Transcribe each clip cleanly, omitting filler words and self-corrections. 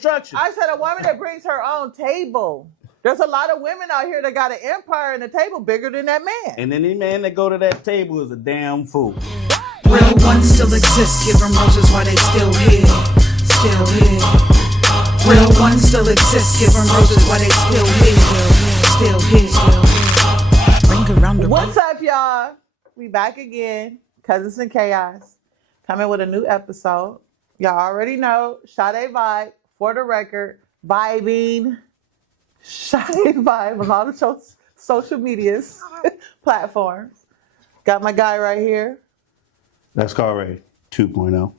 Structure. I said a woman that brings her own table. There's a lot of women out here that got an empire and a table bigger than that man. And any man that go to that table is a damn fool. Real ones still exist, give them roses while they still here. Still here. Real ones still exist, give them roses while they still here. Still here. Ring around the What's up, y'all? We back again. Cousins in Chaos. Coming with a new episode. Y'all already know, Sade Vibe, for the record, vibing. Sade Vibe on all the social medias, platforms. Got my guy right here. That's Carl Ray 2.0. You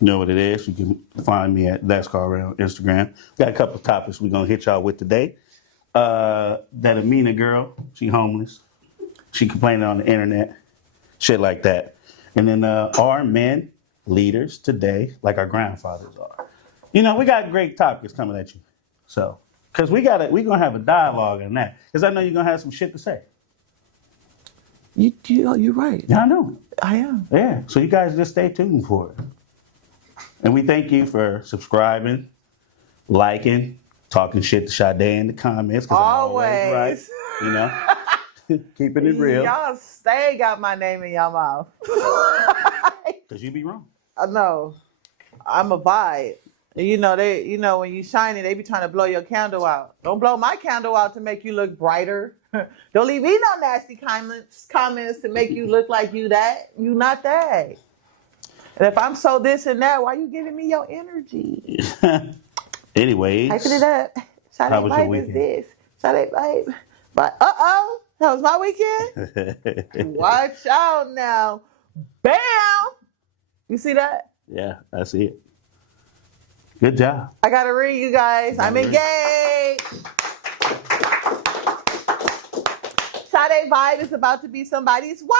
know what it is. You can find me at That's Carl Ray on Instagram. Got a couple of topics we're going to hit y'all with today. That Amina girl, she homeless. She complaining on the internet. Shit like that. And then are men leaders today like our grandfathers are? You know, we got great topics coming at you. So, because we're going to have a dialogue on that. Because I know you're going to have some shit to say. You're right. Yeah, I know. I am. Yeah, so you guys just stay tuned for it. And we thank you for subscribing, liking, talking shit to Sade in the comments. Always. Right, you know, keeping it real. Y'all stay got my name in your mouth. Because you be wrong. I know. I'm a vibe. You know, when you shiny, they be trying to blow your candle out. Don't blow my candle out to make you look brighter. Don't leave me no nasty comments to make you look like you that. You not that. And if I'm so this and that, why you giving me your energy? Anyways. Hyping it up. Sade How was your Vibe weekend? is this. Sade Vibe. But that was my weekend. Watch out now. Bam! You see that? Yeah, I see it. Good job. I got to read you guys. I'm engaged. Sade Vibe is about to be somebody's wife.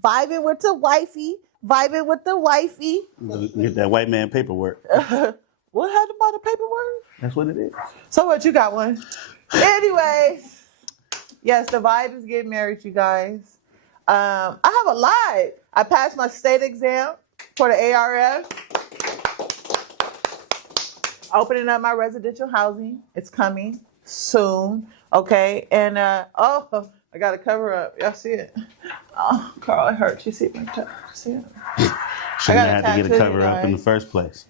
Vibing with the wifey. Vibing with the wifey. Get that white man paperwork. What happened about the paperwork? That's what it is. So what, you got one? Anyways, yes, the vibe is getting married, you guys. I have a lot. I passed my state exam for the ARF. Opening up my residential housing. It's coming soon. Okay. And, I got to cover up. Y'all see it? Oh, Carl, it hurts. You see it right there? See it? Shouldn't have to get a cover up in the first place.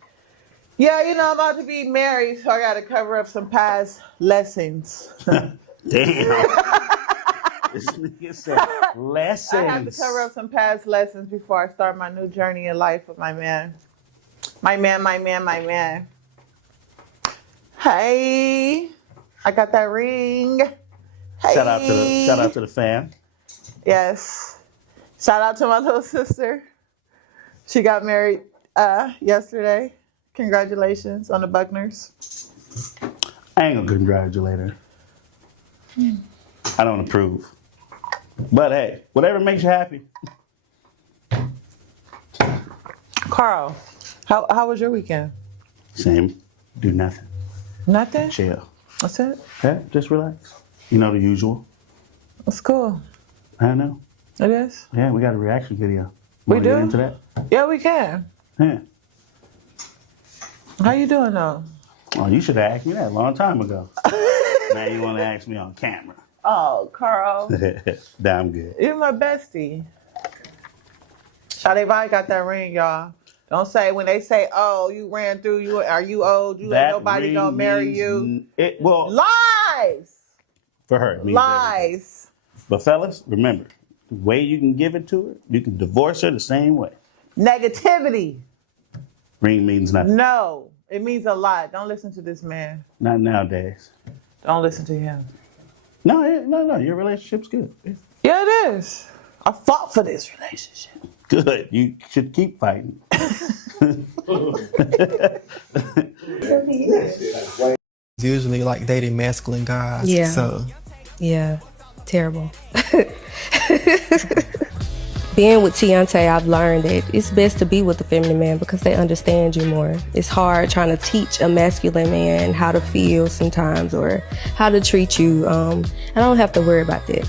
Yeah, you know, I'm about to be married, so I got to cover up some past lessons. Damn. This nigga said lessons. I have to cover up some past lessons before I start my new journey in life with my man. My man. Hey, I got that ring. Hey. Shout out to the fam. Yes. Shout out to my little sister. She got married yesterday. Congratulations on the Buckners. I ain't gonna congratulate her. I don't approve. But hey, whatever makes you happy. Carl, how was your weekend? Same. Do nothing. Nothing? Chill. That's it? Yeah, just relax. You know the usual. That's cool. I know. It is? Yeah, we got a reaction video. We Wanna do? get into that? Yeah, we can. Yeah. How you doing, though? Oh, you should have asked me that a long time ago. Now you want to ask me on camera. Oh, Carl. Damn good. You're my bestie. Sade Vibe got that ring, y'all. Don't say when they say, "Oh, you ran through. Are you old? You ain't nobody gonna marry you." Lies. For her, it means lies. Everything. But fellas, remember, the way you can give it to her, you can divorce her the same way. Negativity. Ring means nothing. No, it means a lot. Don't listen to this man. Not nowadays. Don't listen to him. No. Your relationship's good. Yeah, it is. I fought for this relationship. Good. You should keep fighting. Usually like dating masculine guys. Yeah. So. Yeah. Terrible. Being with Tiante, I've learned that it's best to be with a feminine man because they understand you more. It's hard trying to teach a masculine man how to feel sometimes or how to treat you. I don't have to worry about that.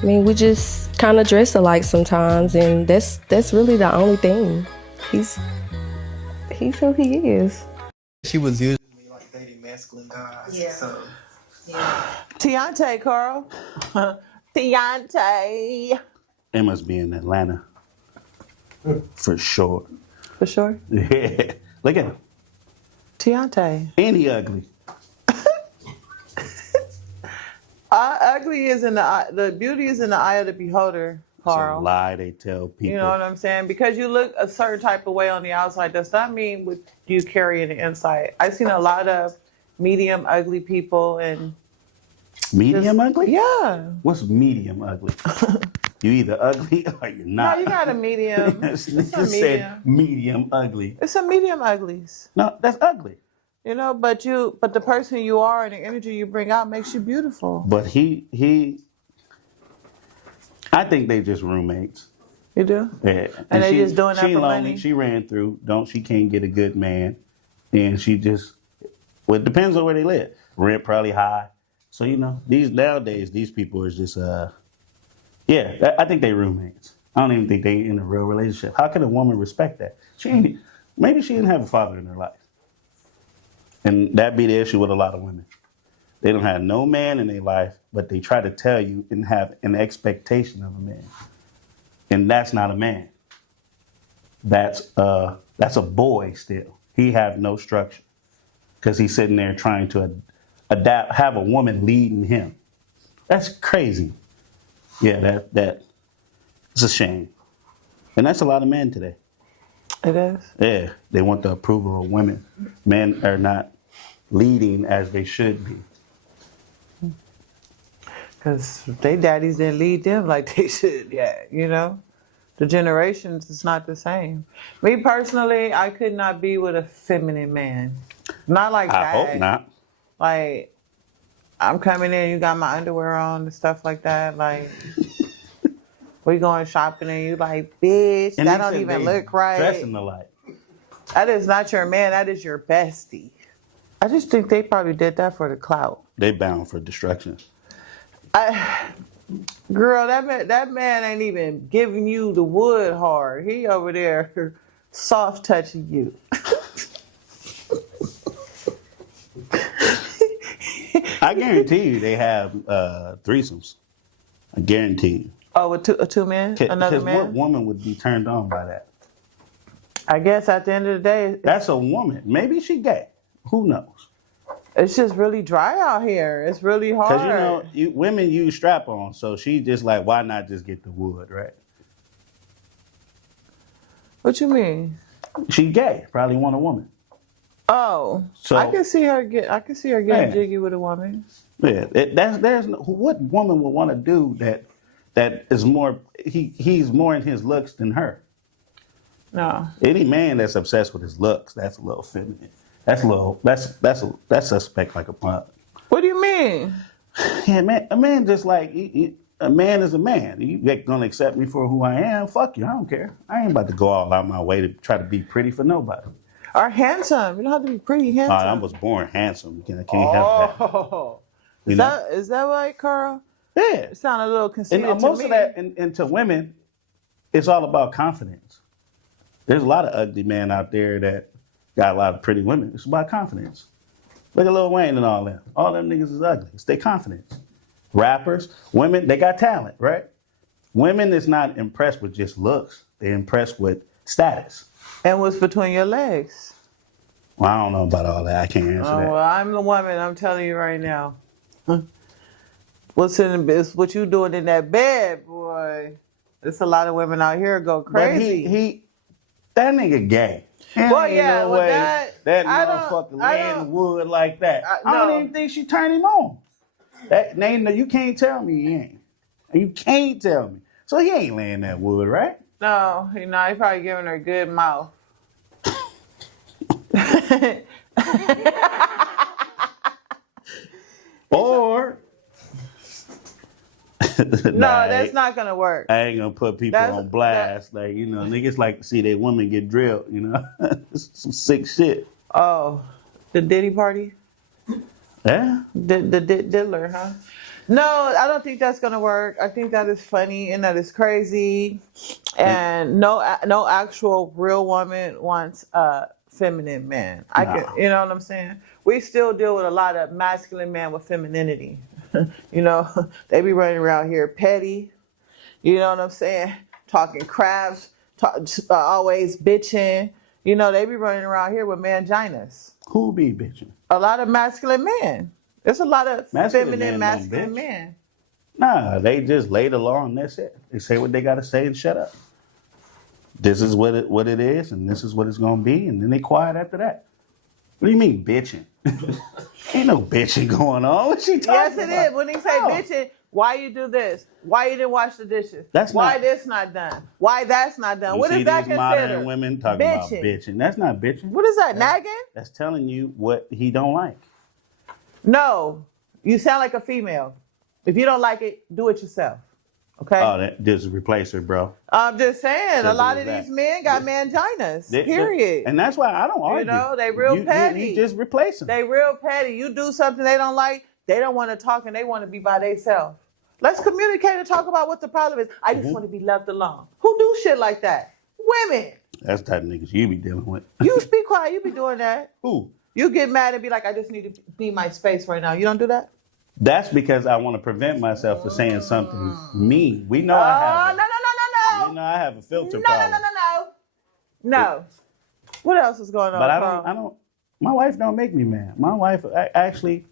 I mean, we just kind of dress alike sometimes, and that's really the only thing. He's who he is. She was usually like dating masculine guys. Yeah. So Tiante, Carl. Tiante. It must be in Atlanta. For sure. For sure. Yeah. Look at him. Tiante. And he ugly. Ugly is in the eye, the beauty is in the eye of the beholder, It's a Carl. lie they tell people. You know what I'm saying? Because you look a certain type of way on the outside does not mean what you carry in the inside. I've seen a lot of medium ugly people and Medium ugly? yeah. What's medium ugly? You either ugly or you're No, not. you got a medium. This It's a nigga medium. said medium ugly. It's a medium uglies. No, that's ugly. You know, but the person you are and the energy you bring out makes you beautiful. But I think they just roommates. You do? Yeah. And they just doing that she for lonely. money? She ran through. She can't get a good man. And she just, well, it depends on where they live. Rent probably high. So, nowadays, these people is just, I think they roommates. I don't even think they in a real relationship. How can a woman respect that? Maybe she didn't have a father in her life. And that be the issue with a lot of women. They don't have no man in their life, but they try to tell you and have an expectation of a man. And that's not a man. That's a boy still. He have no structure because he's sitting there trying to adapt, have a woman leading him. That's crazy. Yeah, that it's a shame. And that's a lot of men today. It is. Yeah, they want the approval of women. Men are not leading as they should be. Because they daddies didn't lead them like they should yet, The generations is not the same. Me personally, I could not be with a feminine man. Not like I that. hope not. Like, I'm coming in, you got my underwear on and stuff like that. Like, we going shopping and you like, bitch, And that they don't said even they look right. Dressing alike. That is not your man, that is your bestie. I just think they probably did that for the clout. They bound for destruction. Girl, that man ain't even giving you the wood hard. He over there soft touching you. I guarantee you they have threesomes. I guarantee you. Oh, with two men? Another Because man? what woman would be turned on by that? I guess at the end of the day, That's a woman. Maybe she gay. Who knows? it's just really dry out here. It's really hard. Because women use strap-on, so she just like, why not just get the wood, right? What you mean? She gay. Probably want a woman. Oh, So- I can see her getting Yeah. jiggy with a woman. Yeah, what woman would want to do that is more he's more in his looks than her. No, Any man that's obsessed with his looks, that's a little feminine. That's suspect like a punk. what do you mean? Yeah, man, a man just like a man is a man. You gonna accept me for who I am? Fuck you, I don't care. I ain't about to go all out my way to try to be pretty for nobody. Or handsome? You don't have to be pretty handsome. I was born handsome. I can't help that. Oh, You know? is that right, Carl? Yeah. It sounded a little conceited And to most me. of that, and to women, it's all about confidence. There's a lot of ugly men out there that got a lot of pretty women. It's about confidence. Look at Lil Wayne and all them. All them niggas is ugly. It's their confidence. Rappers, women, they got talent, right? Women is not impressed with just looks. They're impressed with status. And what's between your legs? Well, I don't know about all that. I can't answer Oh, that. well, I'm the woman. I'm telling you right now. What's in the what you doing in that bed, boy? There's a lot of women out here go But crazy. that nigga gay. Well, Ain't yeah, no well, way that I don't- motherfucker I laying don't- wood like that. I no. don't even think she turned him on. You can't tell me he ain't. You can't tell me. So he ain't laying that wood, right? No, he probably giving her a good mouth. Or No, that's not gonna work. I ain't gonna put people That's- on blast. Niggas like to see their women get drilled, Some sick shit. Oh, the Diddy party? Yeah? The diddler, huh? No, I don't think that's gonna work. I think that is funny and that is crazy, and no actual real woman wants a feminine men. You know what I'm saying? We still deal with a lot of masculine men with femininity. You know, they be running around here petty. You know what I'm saying? Talking crabs, always bitching. You know, they be running around here with manginas. Who be bitching? A lot of masculine men. There's a lot of feminine, masculine men. Nah, they just lay the law and that's it. They say what they got to say and shut up. This is what it is, and this is what it's going to be, and then they quiet after that. What do you mean bitching? Ain't no bitching going on. What she talking about? Yes, it is. When they say bitching, why you do this? Why you didn't wash the dishes? Why this not done? Why that's not done? What is that considered? Modern women talking about bitching. That's not bitching. What is that, nagging? That's telling you what he don't like. No, you sound like a female. If you don't like it, do it yourself. Okay? Oh, just replace her, bro. I'm just saying, a lot of these men got manginas, period. And that's why I don't argue. You know, they real petty. You just replace them. They real petty. You do something they don't like, they don't want to talk and they want to be by themselves. Let's communicate and talk about what the problem is. I just want to be left alone. Who do shit like that? Women. That's the type of niggas you be dealing with. You be quiet. You be doing that. Who? You get mad and be like, I just need to be my space right now. You don't do that? That's because I want to prevent myself from saying something mean. We know I have. No. We know I have a filter No. problem. No. What else is going on? But I don't. My wife don't make me mad. My wife actually,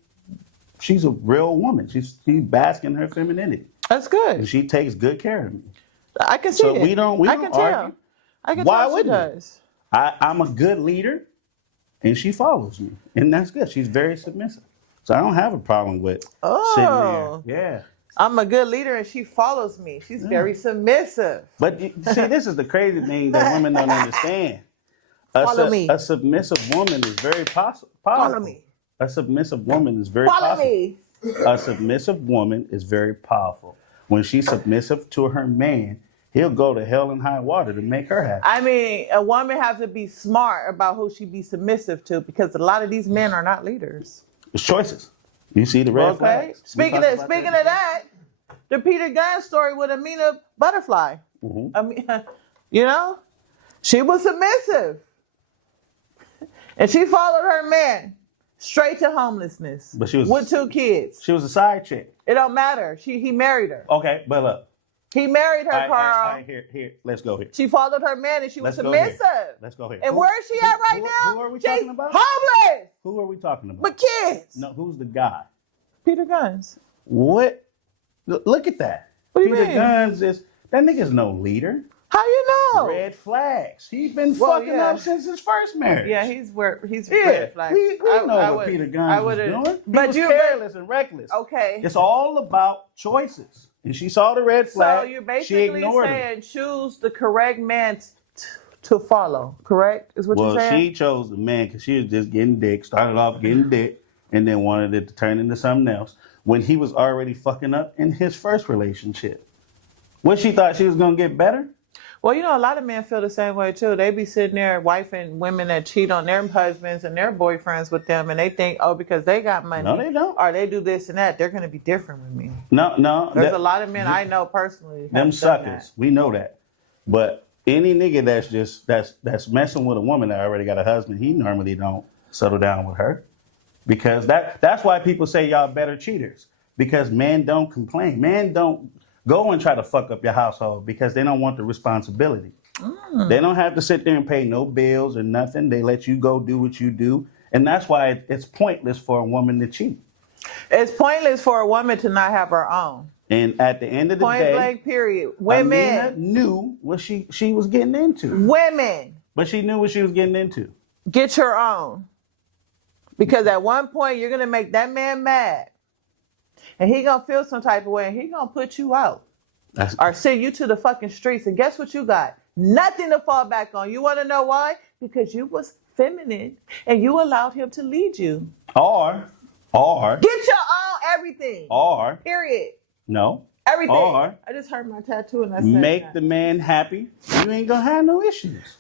she's a real woman. She's basking in her femininity. That's good. And she takes good care of me. I can see it. So we don't argue. I can Why tell she does. I'm a good leader, and she follows me, and that's good. She's very submissive. So I don't have a problem with sitting there. Yeah. I'm a good leader and she follows me. She's very submissive. But see, this is the crazy thing that women don't understand. Follow me. A submissive woman is very powerful. Follow me. A submissive woman is very Follow powerful. me. A submissive woman is very powerful. When she's submissive to her man, he'll go to hell and high water to make her happy. I mean, a woman has to be smart about who she be submissive to because a lot of these men are not leaders. It's choices. You see the red flags. Speaking of that, the Peter Gunz story with Amina Butterfly. You know, she was submissive, and she followed her man straight to homelessness. But she was with 2 kids. She was a side chick. It don't matter. He married her. Okay, but look. He married her, Carl. All right, here. Let's go here. She followed her man and she was submissive. Let's go here. And where is she at right now? Who are we talking about? Homeless. Who are we talking about? But kids. No, who's the guy? Peter Gunz. What? Look at that. What do you Peter mean? Gunz that nigga's no leader. How you know? Red flags. He's been fucking up since his first marriage. Yeah, he's red flags. We know what Peter Gunz was doing. But he was careless and reckless. Okay. It's all about choices. And she saw the red flag. So you're basically saying him. choose the correct man to follow, correct? Is what you're saying? Well, she chose the man because she was just getting dick, started off getting dick, and then wanted it to turn into something else when he was already fucking up in his first relationship. What, she thought she was going to get better? Well, you know, a lot of men feel the same way, too. They be sitting there wifing women that cheat on their husbands and their boyfriends with them, and they think, oh, because they got money. No, they don't. Or they do this and that, they're going to be different with me. No. There's a lot of men I know personally. Them suckers. We know that. But any nigga that's messing with a woman that already got a husband, he normally don't settle down with her. Because that's why people say y'all better cheaters. Because men don't complain. Men don't go and try to fuck up your household because they don't want the responsibility. They don't have to sit there and pay no bills or nothing. They let you go do what you do. And that's why it's pointless for a woman to cheat. It's pointless for a woman to not have her own. And at the end of the day, point blank period. Women Amina knew what she was getting into. Women. But she knew what she was getting into. Get your own. Because at one point you're gonna make that man mad. And he gonna feel some type of way and he gonna put you out. Or send you to the fucking streets. And guess what you got? Nothing to fall back on. You wanna know why? Because you was feminine and you allowed him to lead you. Or get your own everything. Or period. No. Everything. Or I just heard my tattoo and I said make the man happy. You ain't gonna have no issues.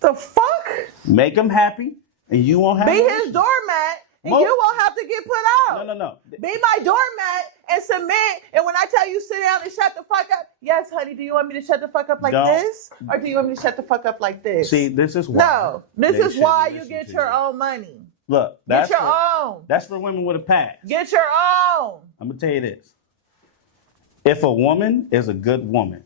The fuck? Make him happy and you won't have Be no his issues. doormat and you won't have to get put out. No. Be my doormat and submit. And when I tell you sit down and shut the fuck up, yes, honey, do you want me to shut the fuck up like this? Or do you want me to shut the fuck up like this? See, this is why. No, this is why you get your own money. Look, Get your own. That's for women with a past. Get your own. I'm going to tell you this. If a woman is a good woman,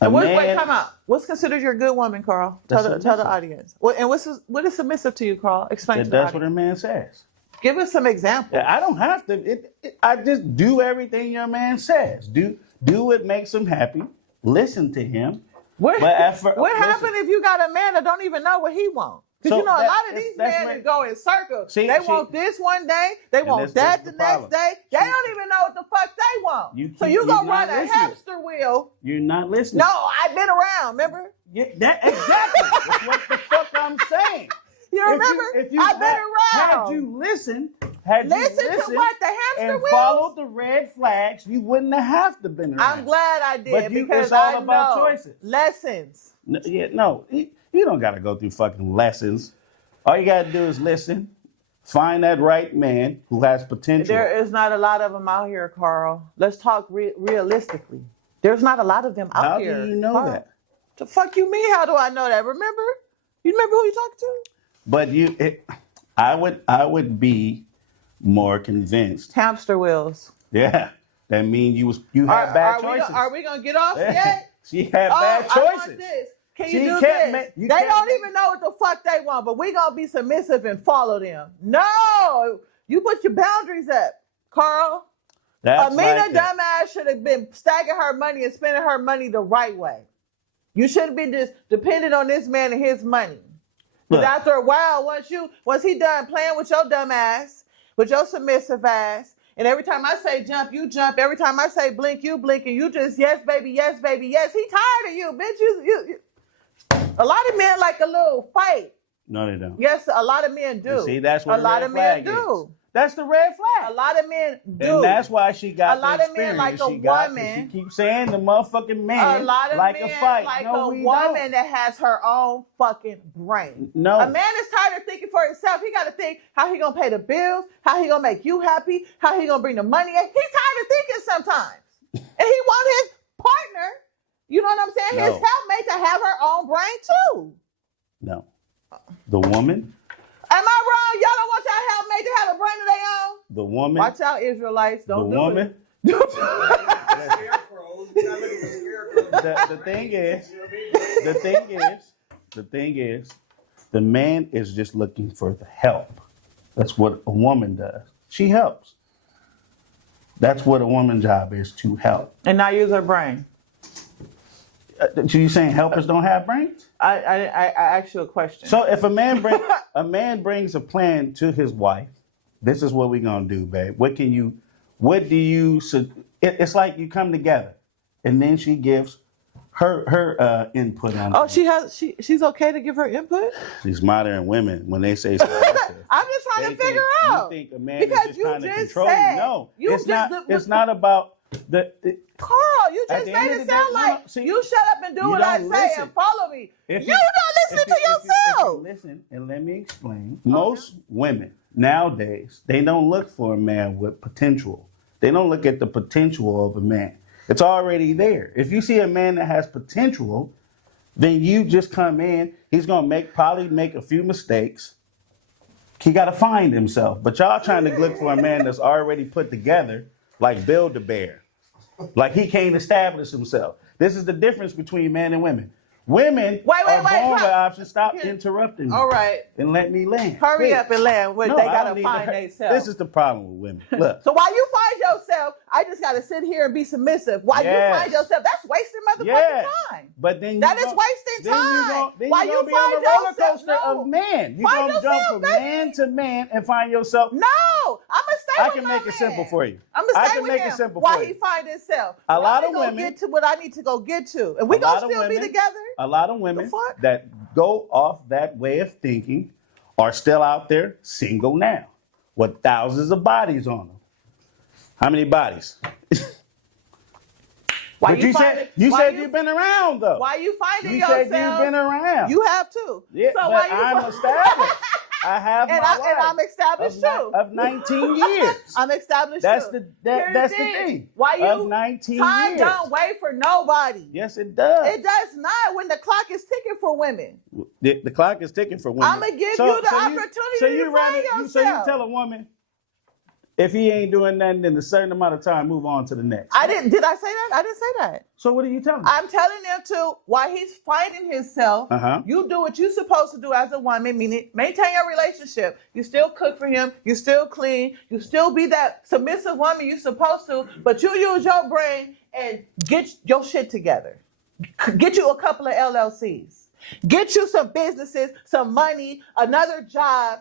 Wait, come out. What's considered your good woman, Carl? Tell the audience. And what is submissive to you, Carl? Explain to the that's audience. what her man says. Give us some examples. I don't have to. I just do everything your man says. Do what makes him happy. Listen to him. What happened if you got a man that don't even know what he wants? Because a lot of these men go in circles. They want this one day, they want that the next day. They don't even know what the fuck they want. So you gonna run a hamster wheel. You're not listening. No, I've been around, remember? Yeah, exactly. That's what the fuck I'm saying. You remember? I've been around. Had you listened to what? The hamster wheels? Followed the red flags, you wouldn't have to been around. I'm glad I did because it's all I about know choices. Lessons. You don't got to go through fucking lessons. All you got to do is listen, find that right man who has potential. There is not a lot of them out here, Carl. Let's talk realistically. There's not a lot of them out here. How do you know Carl. that? The fuck you mean? How do I know that? Remember? You remember who you talking to? But I would be more convinced. Hamster wheels. Yeah, that means you had bad choices. Are we gonna get off yet? She had bad choices. I want this. Can you do this? They don't even know what the fuck they want, but we gonna be submissive and follow them. No, you put your boundaries up, Carl. Amina dumbass should have been stacking her money and spending her money the right way. You shouldn't be just dependent on this man and his money. Because after a while, once he done playing with your dumb ass, with your submissive ass, and every time I say jump, you jump. Every time I say blink, you blink, and you just yes, baby, yes, baby, yes. He tired of you, bitch. You. A lot of men like a little fight. No, they don't. Yes, a lot of men do. See, that's what a lot of men do. That's the red flag. A lot of men do. And that's why she got a lot of men like a woman. She keeps saying the motherfucking man a lot of like men a fight. Like no, a we woman don't. that has her own fucking brain. No. A man is tired of thinking for himself. He got to think how he gonna pay the bills, how he gonna make you happy, how he gonna bring the money in. He's tired of thinking sometimes, and he want his partner. You know what I'm saying? No. His helpmate to have her own brain too. No. The woman. Am I wrong? Y'all don't want y'all helpmate to have a brain of their own? The woman. Watch out, Israelites. Don't do woman, it. the thing is, the man is just looking for the help. That's what a woman does. She helps. That's what a woman's job is, to help. And not use her brain. So you saying helpers don't have brains? I asked you a question. So if a man brings a plan to his wife, this is what we're gonna do, babe. It's like you come together, and then she gives her input on. Oh, she's okay to give her input. These modern women, when they say submissive, I'm just trying to figure out. You think a man because is just you trying to just control said, you? No, you it's just, not. It's not about the Carl, you just the made end it of the sound day, like see, you shut up and do what I say listen. and follow me. If You don't listen to yourself. If you listen, and let me explain. Most women nowadays, they don't look for a man with potential. They don't look at the potential of a man. It's already there. If you see a man that has potential, then you just come in. He's gonna probably make a few mistakes. He got to find himself. But y'all trying to look for a man that's already put together, like Build-A-Bear. Like he can't establish himself. This is the difference between men and women. Women are born with options. Stop interrupting me. All right. And let me land. Hurry Please. up and land. They got to find themselves. This is the problem with women. Look. So while you find yourself, I just got to sit here and be submissive. While you find yourself, that's wasting motherfucking time. But then that is wasting time. While you find on a roller coaster yourself, of man. You're going to jump from man to man and find yourself. No, I'm going to stay with I can make it simple for you. I'm going to stay with with him while he find himself. A lot of women get to what I need to go get to. And we going to still be together. A lot of women that go off that way of thinking are still out there single now with thousands of bodies on them. How many bodies? You said you've been around though. Why you finding you yourself? You said you've been around. You have too. Yeah, so but I'm established. I have and my wife. And I'm established too. Of 19 years. I'm established That's too. that's the thing. Why you? Of 19 time years. don't wait for nobody. Yes, it does. It does not when the clock is ticking for women. The clock is ticking for women. I'm gonna give you the opportunity to find yourself. So you tell a woman, if he ain't doing nothing in a certain amount of time, move on to the next. I didn't. Did I say that? I didn't say that. So what are you telling me? I'm telling them to, while he's fighting himself, you do what you're supposed to do as a woman, meaning maintain your relationship. You still cook for him. You still clean. You still be that submissive woman you're supposed to, but you use your brain and get your shit together. Get you a couple of LLCs. Get you some businesses, some money, another job.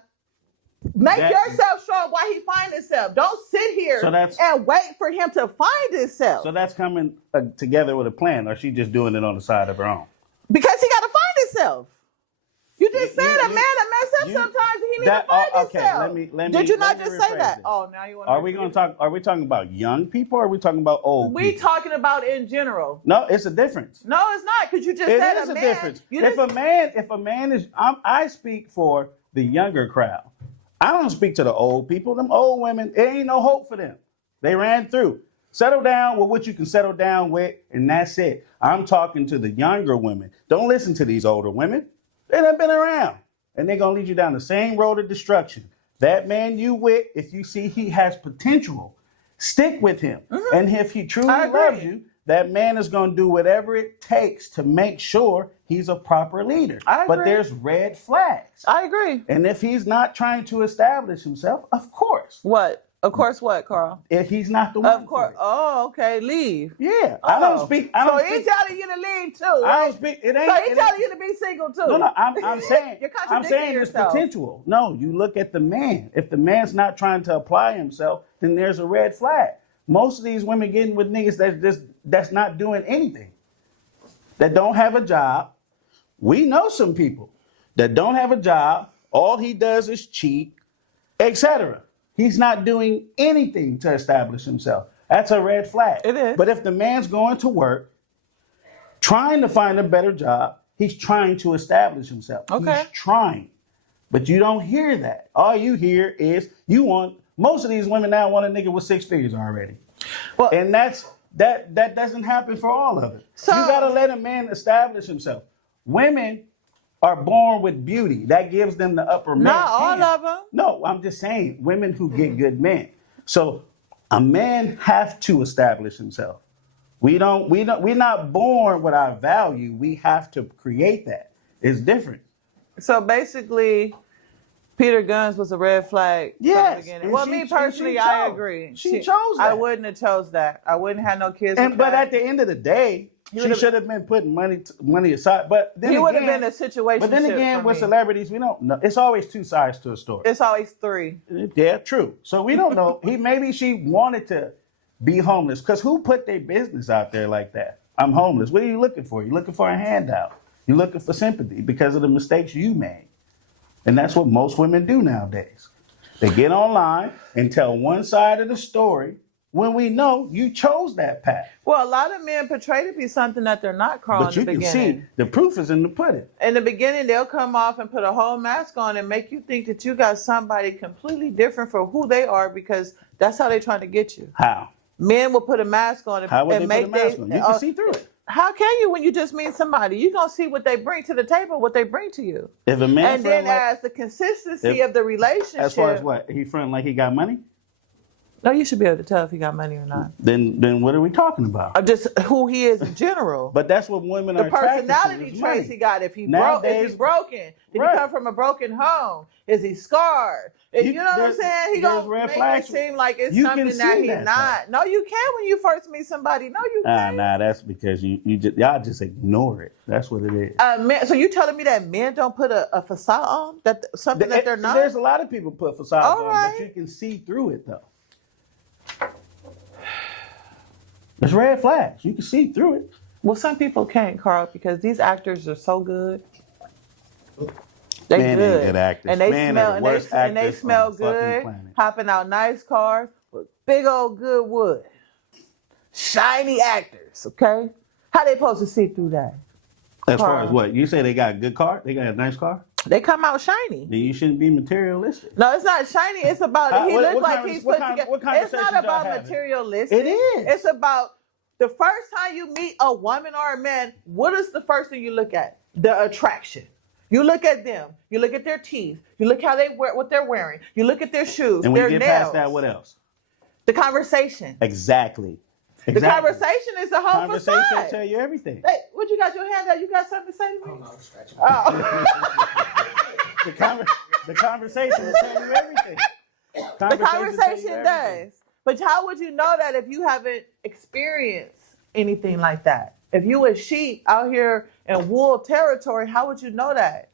Make yourself strong while he finds himself. Don't sit here and wait for him to find himself. So that's coming together with a plan, or she just doing it on the side of her own? Because he got to find himself. You just said a man that mess up sometimes and he need to find himself. Okay, let me. Did you not just say that? This. Oh, now you want to. Are we going to talk? Are we talking about young people, or are we talking about old people? We talking about in general. No, it's a difference. No, it's not, because you just said a man. It is a difference. If a man is, I speak for the younger crowd. I don't speak to the old people. Them old women, it ain't no hope for them. They ran through. Settle down with what you can settle down with, and that's it. I'm talking to the younger women. Don't listen to these older women. They done been around, and they're going to lead you down the same road of destruction. That man you with, if you see he has potential, stick with him. Mm-hmm. And if he truly loves you, that man is going to do whatever it takes to make sure he's a proper leader. I agree. But there's red flags. I agree. And if he's not trying to establish himself, of course. What? Of course what, Carl? If he's not the one. Of course. Oh, okay. Leave. Yeah. I don't speak. So he's telling you to leave too, right? I don't speak. It ain't. So he's telling you to be single too. No. I'm saying. You're contradicting I'm saying there's potential. No, you look at the man. If the man's not trying to apply himself, then there's a red flag. Most of these women getting with niggas that's not doing anything, that don't have a job. We know some people that don't have a job. All he does is cheat, etc. He's not doing anything to establish himself. That's a red flag. It is. But if the man's going to work, trying to find a better job, he's trying to establish himself. Okay. He's trying. But you don't hear that. All you hear is most of these women now want a nigga with 6 figures already. Well, and that doesn't happen for all of it. So you gotta let a man establish himself. Women are born with beauty. That gives them the upper hand. Not all of them. No, I'm just saying women who get good men. So a man have to establish himself. We're not born with our value. We have to create that. It's different. So basically, Peter Gunz was a red flag. Yes. Well, me personally, I agree. She chose that. I wouldn't have chose that. I wouldn't have no kids. But at the end of the day, she should have been putting money aside. But then he would have been a situation. But then again, with celebrities, we don't know. It's always 2 sides to a story. It's always 3. Yeah, true. So we don't know. Maybe she wanted to be homeless, because who put their business out there like that? I'm homeless. What are you looking for? You're looking for a handout. You're looking for sympathy because of the mistakes you made. And that's what most women do nowadays. They get online and tell one side of the story when we know you chose that path. Well, a lot of men portray to be something that they're not, Carl, but in the beginning. But you can see the proof is in the pudding. In the beginning, they'll come off and put a whole mask on and make you think that you got somebody completely different from who they are, because that's how they're trying to get you. How? Men will put a mask on and make put a mask on? You can see through it. How can you when you just meet somebody? You're going to see what they bring to the table, what they bring to you. If a man and then as the consistency of the relationship. As far as what? He fronting like he got money? No, you should be able to tell if he got money or not. Then what are we talking about? Just who he is in general. But that's what women are attracted to. The personality traits he got. If he is he broken? Did he come from a broken home? Is he scarred? You know what I'm saying? He gonna make it seem like it's something that he's not. No, you can when you first meet somebody. No, you can't. Nah, that's because y'all just ignore it. That's what it is. So you telling me that men don't put a facade on? That something that they're not? There's a lot of people put facades on, but you can see through it though. There's red flags. You can see through it. Well, some people can't, Carl, because these actors are so good. They're good. Good actors. And they smell good, hopping out nice cars with big old good wood. Shiny actors, okay? How they supposed to see through that? As far as what? You say they got a good car? They got a nice car? They come out shiny. Then you shouldn't be materialistic. No, it's not shiny. It's about he looks like he's put together. What It's not about materialistic. It is. It's about the first time you meet a woman or a man, what is the first thing you look at? The attraction. You look at them. You look at their teeth. You look how they wear what they're wearing. You look at their shoes, And when their you get nails. past that, what else? The conversation. Exactly. The conversation is the whole Conversation facade. tell you everything. Hey, what you got your hand out? You got something to say to me? No, I'm scratching. Oh. The conversation will tell you everything. The conversation does. But how would you know that if you haven't experienced anything like that? If you a sheep out here in wool territory, how would you know that?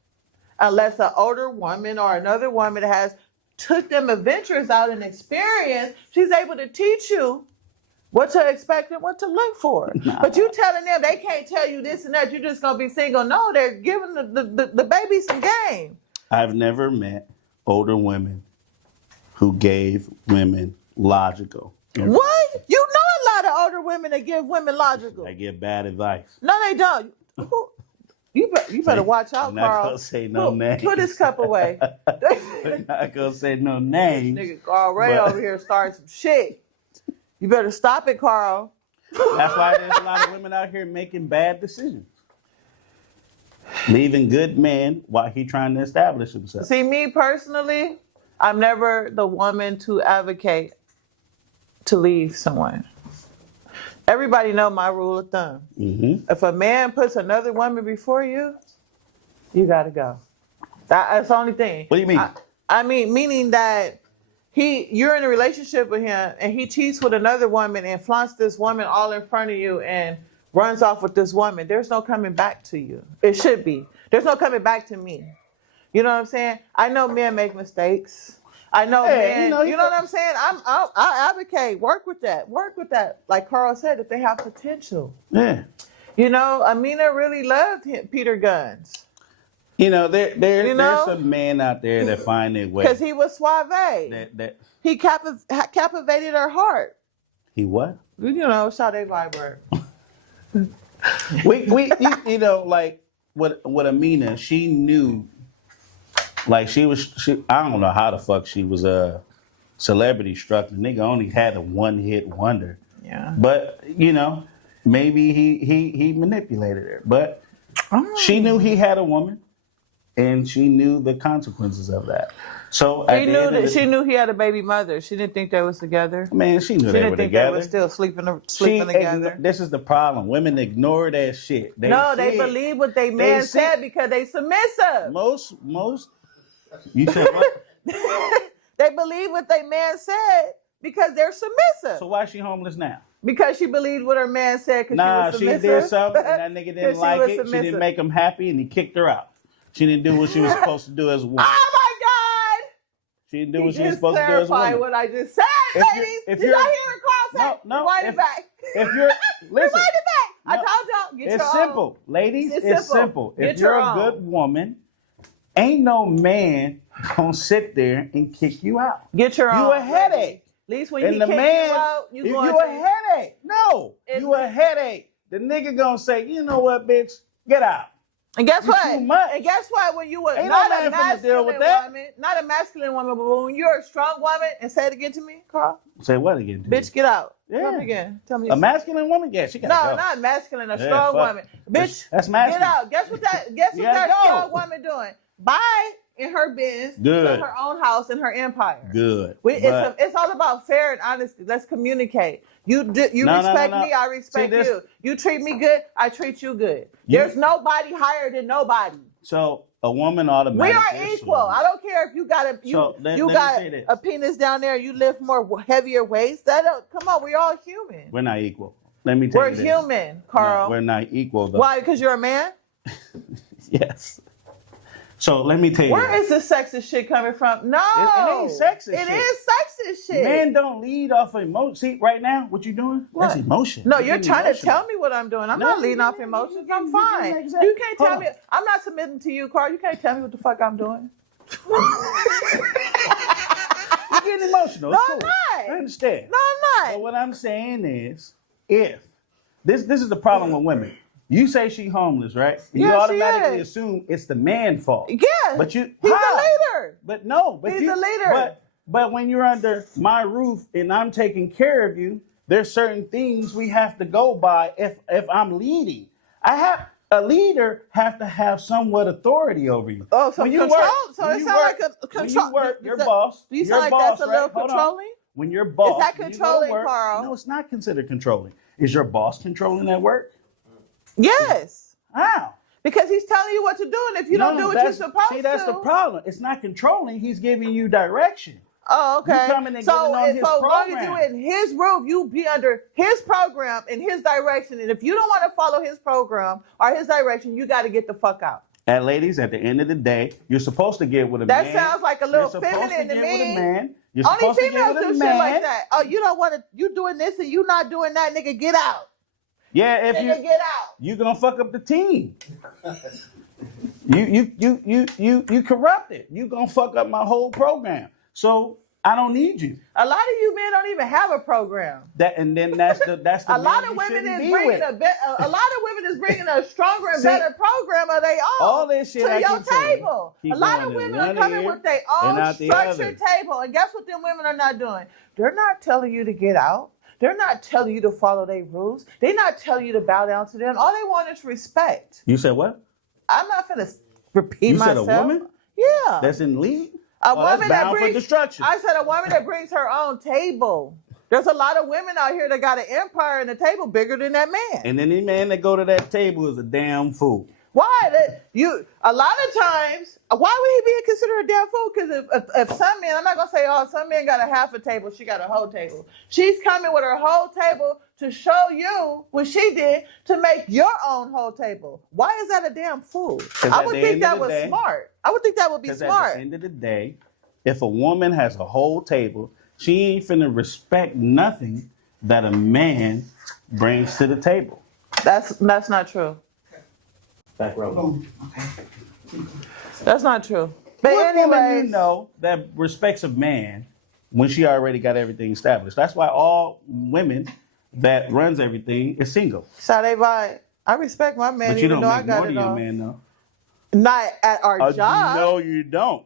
Unless an older woman or another woman has took them adventures out and experience, she's able to teach you what to expect and what to look for. Nah. But you telling them they can't tell you this and that, you're just gonna be single. No, they're giving the baby some game. I've never met older women who gave women logical. What? You know a lot of older women that give women logical. They give bad advice. No, they don't. You better watch out, I'm not Carl. gonna say no names. Put his cup away. I'm not gonna say no names. Nigga Carl Ray but- over here starting some shit. You better stop it, Carl. That's why there's a lot of women out here making bad decisions. Leaving good men while he trying to establish himself. See, me personally, I'm never the woman to advocate to leave someone. Everybody know my rule of thumb. Mm-hmm. If a man puts another woman before you, you gotta go. That's the only thing. What do you mean? I mean, meaning that you're in a relationship with him and he cheats with another woman and flaunts this woman all in front of you and runs off with this woman. There's no coming back to you. It should be. There's no coming back to me. You know what I'm saying? I know men make mistakes. I know men. You know what I'm saying? I advocate. Work with that. Work with that. Like Carl said, if they have potential. Yeah. You know, Amina really loved Peter Gunz. You know, there's some men out there that find their way. Because he was suave. He captivated her heart. He what? You know, Sade Vibe. we you know, like with Amina, she knew, like she I don't know how the fuck she was a celebrity struck. The nigga only had a one-hit wonder. Yeah. But you know, maybe he manipulated her. But she knew he had a woman, and she knew the consequences of that. So she knew he had a baby mother. She didn't think they was together. Man, she knew She they didn't were think together. they were still sleeping together. This is the problem. Women ignore that shit. They believe what they man said because they submissive. Most. You said what? They believe what they man said because they're submissive. So why is she homeless now? Because she believed what her man said. Nah, she she was did something and that nigga didn't like it. Submissive. She didn't make him happy and he kicked her out. She didn't do what she was supposed to do as a woman. Oh my God! She didn't do what she was supposed to do as a woman. What I just said, ladies. Did y'all hear what Carl said? No. Rewind it back. If you're listen, rewind it back. I told y'all. Get it's your simple, own. ladies. It's It's simple. simple. Get If you're your a own. good woman, ain't no man gonna sit there and kick you out. Get your own. You a headache. At least when he And the kick man, you out, you a headache. No, you a headache. The nigga gonna say, you know what, bitch, get out. And guess You what? too much. And guess what? When you were Ain't not no a man finna deal masculine with that. woman, not a masculine woman, but when you're a strong woman, and say it again to me, Carl. Say what again? Bitch, get out. Yeah. Tell me again. Tell me. A masculine woman? Yeah, she gotta No, go. not masculine. A Yeah, strong fuck. woman. Bitch, That's masculine. get out. Guess what that? Guess You what gotta that go. strong woman doing? Buy in her biz, Good. to her own house and her empire. Good. It's all about fair and honesty. Let's communicate. You respect me, I respect you. You treat me good, I treat you good. There's nobody higher than nobody. So a woman We automatically. are equal. I don't care if you got let me say this. a penis down there. You lift more heavier weights. Come on, we're all human. We're not equal. Let me tell We're you this. human, Carl. No, we're not equal though. Why? Because you're a man. Yes. So let me tell you. Where is the sexist shit coming from? No, It ain't sexist It shit. is sexist shit. Men don't lead off emotion. See, right now, what you doing? What? That's emotion. No, you're getting trying to emotional. tell me what I'm doing. I'm No, not leading off you're- emotions. you're I'm getting fine. exactly- You can't tell Hold me. on. I'm not submitting to you, Carl. You can't tell me what the fuck I'm doing. You're getting emotional. No, It's I'm cool. not. I understand. No, I'm But not. what I'm saying is, if this is the problem with women. You say she homeless, right? And you Yeah, she automatically is. assume it's the man's fault. Yeah, But he's the leader. But no, but He's you, the leader. But when you're under my roof and I'm taking care of you, there's certain things we have to go by if I'm leading. A leader have to have somewhat authority over you. Oh, so When you control. work- so when it you sounds work- like a when control. you work, your boss. Do you your sound like boss, that's a little right? Hold on. controlling? When your boss, Is that when you go to controlling, work- Carl? No, it's not considered controlling. Is your boss controlling that work? Yes, How? because he's telling you what to do, and if you don't do what you're supposed to, see, that's the problem. It's not controlling. He's giving you direction. Oh, okay. You coming and so, getting on his so long as program. you in his roof, you be under his program and his direction. And if you don't want to follow his program or his direction, you got to get the fuck out. And ladies, at the end of the day, you're supposed to get with a That man. sounds like a little You're supposed feminine to get with me. a man. You're Only supposed to get females with a do shit man. like that. Oh, you don't want to. You doing this and you not doing that, nigga. Get out. Yeah, if Nigga, get out. you gonna fuck up the team. You corrupted. You gonna fuck up my whole program. So I don't need you. A lot of you men don't even have a program. That's the A lot man of you women shouldn't is be bringing with. a lot of women is bringing a stronger and See, better program of their own all this shit to I your keep saying, table. keep A lot of going in women are one coming ear with their and own out the structured table, and guess what them women are not doing? They're not telling you to get out. They're not telling you to follow their rules. They're not telling you to bow down to them. All they want is respect. You said what? I'm not gonna repeat You said myself. a woman Yeah. that's in lead? A Oh, that's woman that bound for brings destruction. I said a woman that brings her own table. There's a lot of women out here that got an empire and a table bigger than that man. And any man that go to that table is a damn fool. Why? A lot of times, why would he be considered a damn fool? Because if some men, I'm not gonna say, oh, some men got a half a table, she got a whole table. She's coming with her whole table to show you what she did to make your own whole table. Why is that a damn fool? I would think that was smart. I would think that would be Because at smart. the end of the day, if a woman has a whole table, she ain't finna respect nothing that a man brings to the table. That's not true. Back row. That's not true. But What woman anyways, you know that respects a man when she already got everything established? That's why all women that runs everything is single. Sade Vibe, I respect my man But you even don't though I make got more it than your all. man, though. Not at our job. No, you don't.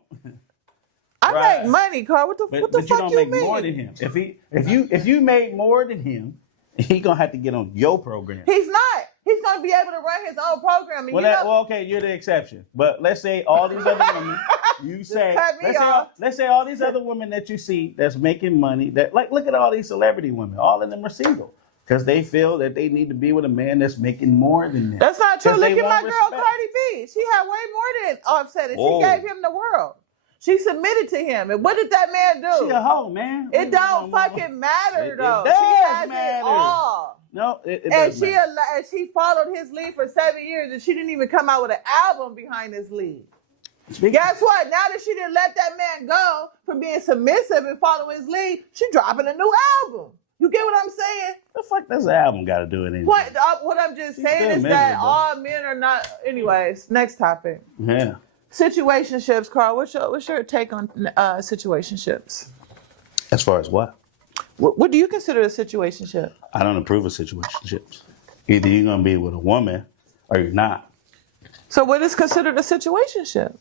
I Right. make money, Carl. What the But fuck you don't you make mean? more than him. If you made more than him, he gonna have to get on your program. He's not. He's going to be able to run his own program. And Well, okay, you're the exception. But let's say all these other women, you say, cut me off. let's say all these other women that you see that's making money, that like look at all these celebrity women, all of them are single because they feel that they need to be with a man that's making more than them. That's not true. 'Cause Look they at my want girl respect. Cardi B. She had way more than Offset, and Oh. she gave him the world. She submitted to him. And what did that man do? She a hoe, man. It don't fucking matter, It though. does She has matter. it all. No, it And doesn't she matter. and she followed his lead for 7 years, and she didn't even come out with an album behind his lead. Guess what? Now that she didn't let that man go from being submissive and following his lead, she dropping a new album. You get what I'm saying? The fuck does the album got to do with anything? What I'm just She's saying still is that miserable. all men are not. Anyways, next topic. Yeah. Situationships, Carl. What's your take on situationships? As far as what? What do you consider a situationship? I don't approve of situationships. Either you're gonna be with a woman or you're not. So what is considered a situationship?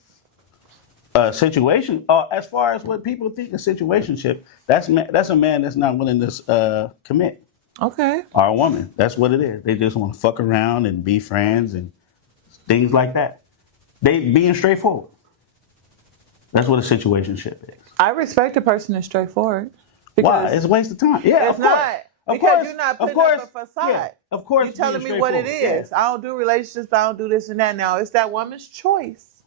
Situation. As far as what people think a situationship, that's a man that's not willing to commit, Okay. or a woman. That's what it is. They just want to fuck around and be friends and things like that. They being straightforward. That's what a situationship is. I respect a person that's straightforward. Why? It's a waste of time. Yeah, It's of course. not. Of Because course. you're not Of putting course. up a facade. Yeah, of course. You're telling being me what it straightforward. is. I don't do relationships. I don't do this and that. Now, it's that woman's choice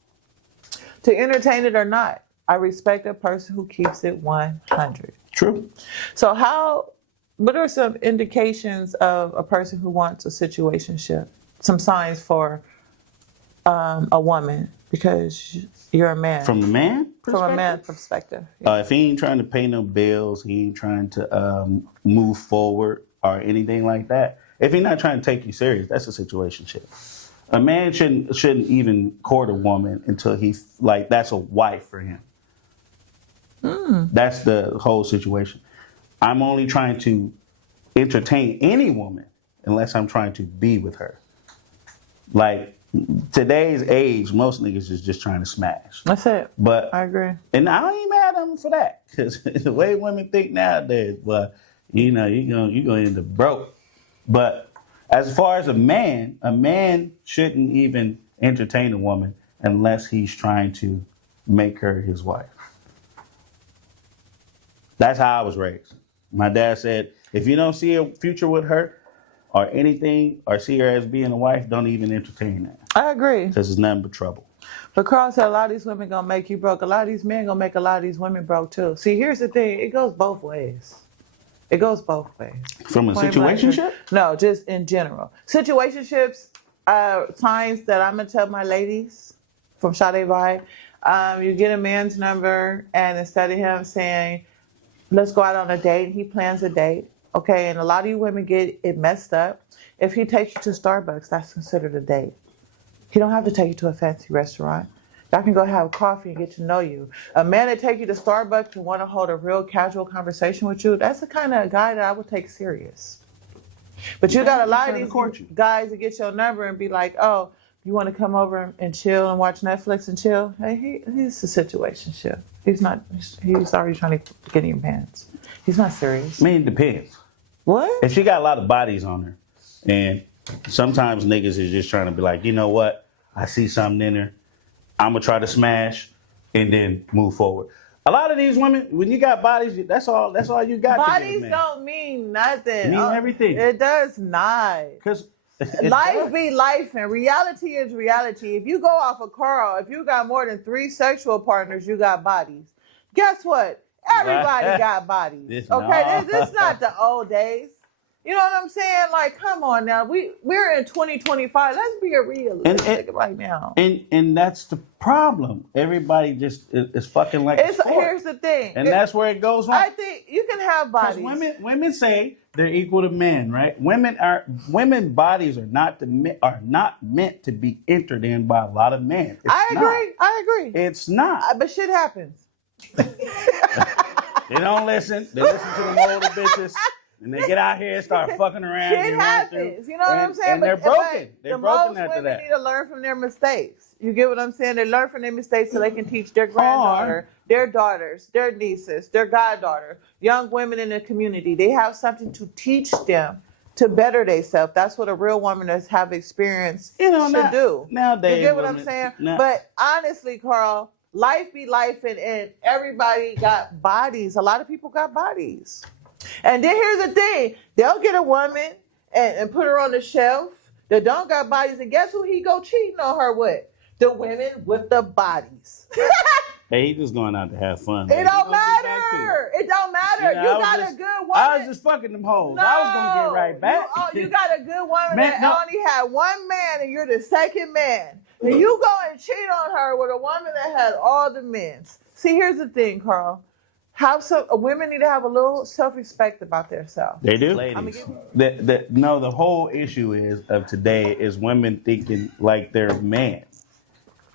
to entertain it or not. I respect a person who keeps it 100. True. So what are some indications of a person who wants a situationship? Some signs for a woman, because you're a man. From a man From a perspective? man's perspective. If he ain't trying to pay no bills, he ain't trying to move forward or anything like that. If he's not trying to take you serious, that's a situationship. A man shouldn't even court a woman until that's a wife for him. That's the whole situation. I'm only trying to entertain any woman unless I'm trying to be with her. Like today's age, most niggas is just trying to smash. That's it. But I agree. and I ain't mad at them for that, because the way women think nowadays, but you gonna end up broke. But as far as a man shouldn't even entertain a woman unless he's trying to make her his wife. That's how I was raised. My dad said, if you don't see a future with her or anything, or see her as being a wife, don't even entertain that. I agree. Because it's nothing but trouble. But Carl said a lot of these women gonna make you broke. A lot of these men gonna make a lot of these women broke too. See, here's the thing. It goes both ways. It goes both ways. From a situationship? No, just in general. Situationships, signs that I'm gonna tell my ladies from Sade Vibe. You get a man's number, and instead of him saying, let's go out on a date, he plans a date. Okay, and a lot of you women get it messed up. If he takes you to Starbucks, that's considered a date. He don't have to take you to a fancy restaurant. Y'all can go have coffee and get to know you. A man that take you to Starbucks and want to hold a real casual conversation with you, that's the kind of guy that I would take serious. But you got a lot of these guys that get your number and be like, oh, you want to come over and chill and watch Netflix and chill? Hey, he's a situationship. He's already trying to get in your pants. He's not serious. I mean, it depends. What? If she got a lot of bodies on her, and sometimes niggas is just trying to be like, you know what? I see something in her. I'm gonna try to smash and then move forward. A lot of these women, when you got bodies, that's all you got. Bodies don't mean nothing. It mean everything. It does not. Because life be life, and reality is reality. If you go off of Carl, if you got more than 3 sexual partners, you got bodies. Guess what? Everybody got bodies. This is not the old days. You know what I'm saying? Like, come on now. We're in 2025. Let's be realistic right now. And that's the problem. Everybody just is fucking like a sport. Here's the thing. And that's where it goes wrong. I think you can have bodies. Women say they're equal to men, right? Women bodies are not meant to be entered in by a lot of men. I agree. It's not. But shit happens. They don't listen. They listen to the older bitches. And they get out here and start fucking around. Shit happens. You know what I'm saying? And they're broken. They're broken after that. Women need to learn from their mistakes. You get what I'm saying? They learn from their mistakes so they can teach their granddaughter, their daughters, their nieces, their goddaughter, young women in the community. They have something to teach them to better themselves. That's what a real woman that have experience should do. Nowadays, you get what I'm saying? But honestly, Carl, life be life, and everybody got bodies. A lot of people got bodies. And then here's the thing. They'll get a woman and put her on the shelf that don't got bodies. And guess who he go cheating on her with? The women with the bodies. Hey, he just going out to have fun. It don't matter. It don't matter. You got a good woman. I was just fucking them hoes. No, I was going to get right back. You got a good woman that only had one man and you're the second man. And you go and cheat on her with a woman that had all the men. See, here's the thing, Carl. Women need to have a little self-respect about themselves. They do. Ladies. The whole issue of today is women thinking like they're men.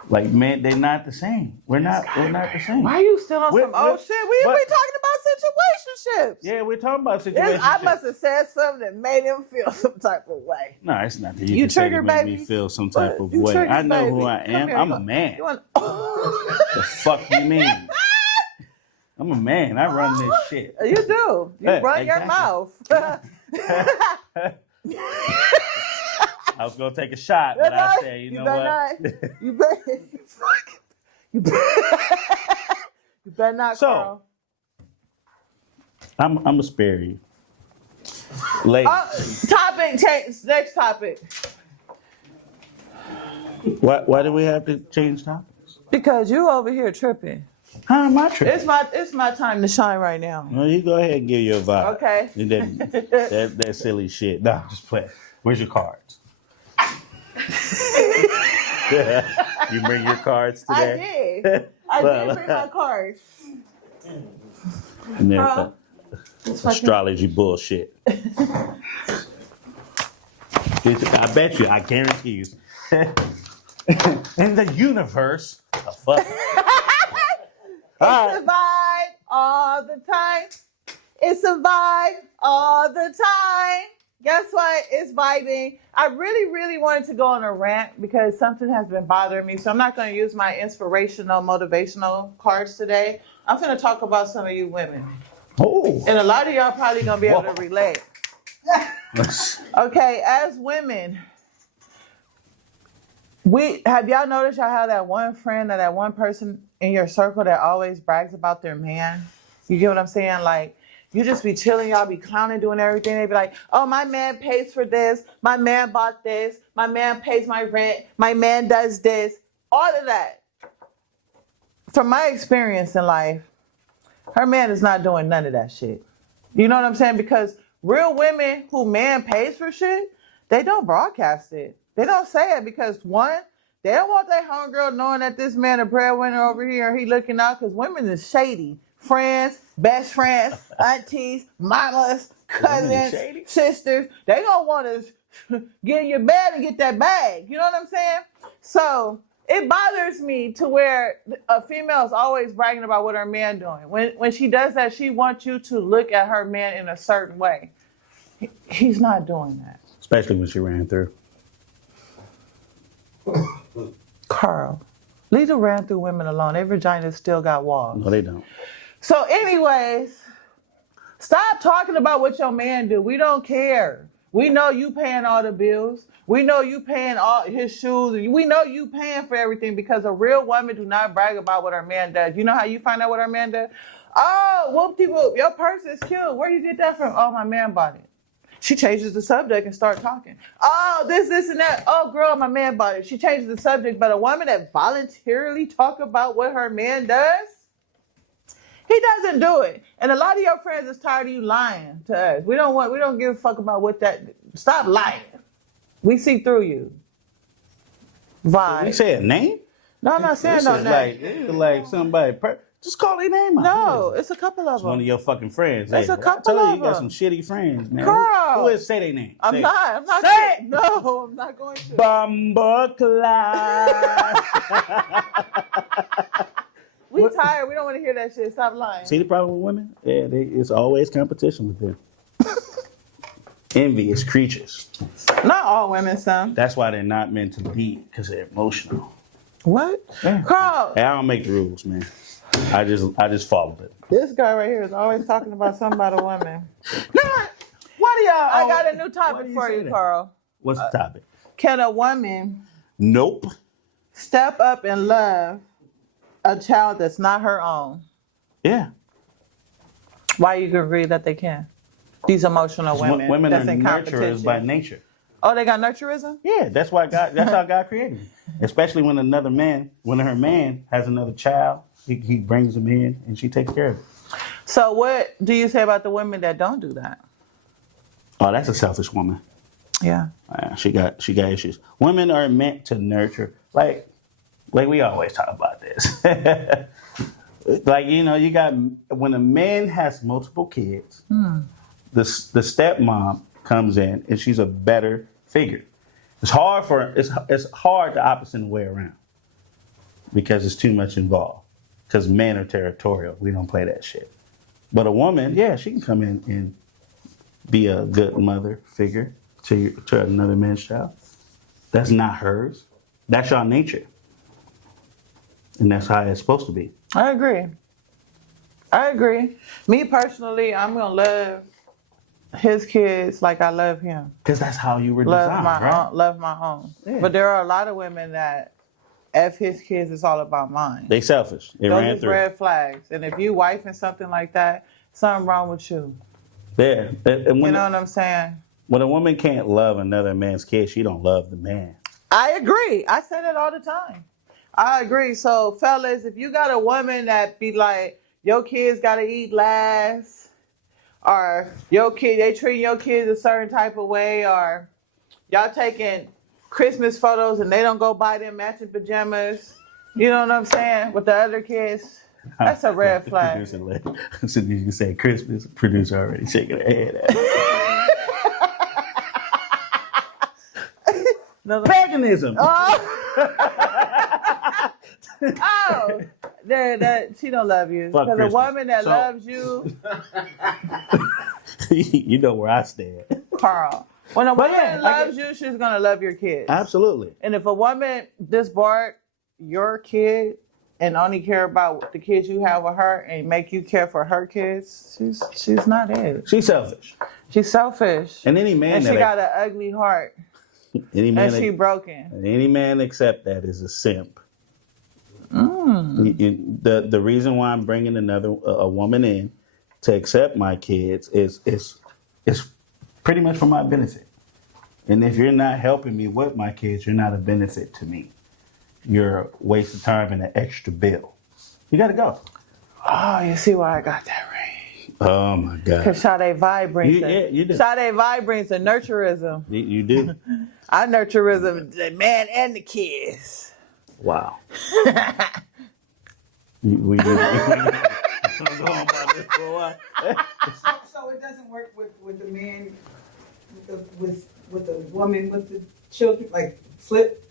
Like men, they're not the same. We're not the same. Why are you still on some old shit? We talking about situationships. Yeah, we're talking about situationships. I must have said something that made him feel some type of way. No, it's not that you can say to make me feel some type of way. I know who I am. I'm a man. The fuck you mean? I'm a man. I run this shit. You do. You run your mouth. I was gonna take a shot, but I said, you know what? You better not, Carl. I'm gonna spare you. Ladies. Topic change. Next topic. Why do we have to change topics? Because you over here tripping. How am I tripping? It's my time to shine right now. Well, you go ahead and give your vibe. Okay. And that silly shit. No, just play. Where's your cards? You bring your cards today? I did bring my cards. And then astrology bullshit. I bet you, I guarantee you. In the universe, fuck. It's a vibe all the time. It's a vibe all the time. Guess what? It's vibing. I really, really wanted to go on a rant because something has been bothering me. So I'm not going to use my inspirational, motivational cards today. I'm going to talk about some of you women. Oh. And a lot of y'all probably going to be able to relate. Okay, as women, have y'all noticed y'all have that one friend or that one person in your circle that always brags about their man? You get what I'm saying? Like, you just be chilling, y'all be clowning, doing everything. They be like, oh, my man pays for this. My man bought this. My man pays my rent. My man does this. All of that. From my experience in life, her man is not doing none of that shit. You know what I'm saying? Because real women who man pays for shit, they don't broadcast it. They don't say it because, one, they don't want their homegirl knowing that this man a breadwinner over here, he looking out, because women is shady. Friends, best friends, aunties, mamas, cousins, sisters. They gonna want to get in your bed and get that bag. You know what I'm saying? So it bothers me to where a female is always bragging about what her man doing. When she does that, she wants you to look at her man in a certain way. He's not doing that. Especially when she ran through. Carl, leave the ran through women alone. Their vaginas still got walls. No, they don't. So anyways, stop talking about what your man do. We don't care. We know you paying all the bills. We know you paying all his shoes. We know you paying for everything because a real woman do not brag about what her man does. You know how you find out what her man does? Oh, whoop-de-whoop, your purse is cute. Where you get that from? Oh, my man bought it. She changes the subject and starts talking. Oh, this, and that. Oh, girl, my man bought it. She changes the subject. But a woman that voluntarily talk about what her man does, he doesn't do it. And a lot of your friends is tired of you lying to us. We don't give a fuck about what that. Stop lying. We see through you. Vibe. You say a name? No, I'm not saying no name. It's like somebody. Just call their name out. No, it's a couple of It's them. one of your fucking friends. It's Hey, a couple I told of you, you got them. some shitty friends, man. Girl. Who is? Say their name. I'm Say not. Say it. No, I'm not going to. Bomboclaat. We tired. We don't want to hear that shit. Stop lying. See the problem with women? Yeah, it's always competition with them. Envious creatures. Not all women, some. That's why they're not meant to be, because they're emotional. What? Yeah. Carl. Hey, I don't make the rules, man. I just follow it. This guy right here is always talking about something about a woman. What do y'all? I got a new topic for you, Carl. What's the topic? Can a woman Nope. step up and love a child that's not her own? Yeah. Why you agree that they can? These emotional women. Women that's are in nurturers competition. by nature. Oh, they got nurturism? Yeah, that's how God created them. Especially when her man has another child, he brings them in and she takes care of it. So what do you say about the women that don't do that? Oh, that's a selfish woman. Yeah. She got issues. Women are meant to nurture, like we always talk about this. Like, you got, when a man has multiple kids, the stepmom comes in and she's a better figure. It's hard the opposite way around because it's too much involved. Because men are territorial. We don't play that shit. But a woman, yeah, she can come in and be a good mother figure to another man's child. That's not hers. That's your nature. And that's how it's supposed to be. I agree. Me personally, I'm going to love his kids like I love him. Because that's how you were designed, right? Love my own. Yeah. But there are a lot of women that F his kids, it's all about mine. They selfish. They ran Those is through. red flags. And if you wifing something like that, something wrong with you. Yeah. And You know what I'm saying? when a woman can't love another man's kid, she don't love the man. I agree. I say that all the time. I agree. So, fellas, if you got a woman that be like, your kids got to eat last, or they treat your kids a certain type of way, or y'all taking Christmas photos and they don't go buy them matching pajamas, you know what I'm saying, with the other kids, that's a red flag. So you can say Christmas, producer already shaking her head at No, paganism. Oh, she don't love you. Fuck Because a Christmas. woman that So- loves you, You know where I stand. Carl. When a But woman yeah, loves you, she's gonna love your kids. Absolutely. And if a woman disbarred your kid and only care about the kids you have with her and make you care for her kids, she's not it. She's selfish. She's selfish. And any man And she that got an ugly heart. any man And she broken. any man except that is a simp. The reason why I'm bringing a woman in to accept my kids is pretty much for my benefit. And if you're not helping me with my kids, you're not a benefit to me. You're a waste of time and an extra bill. You got to go. Oh, you see why I got that right. Oh my God. Because Sade Vibe brings you do. Sade Vibe brings the nurturism. You do. I nurturism the man and the kids. Wow. we did. I'm going about this for a while. So it doesn't work with the man, with the woman, with the children, like flip.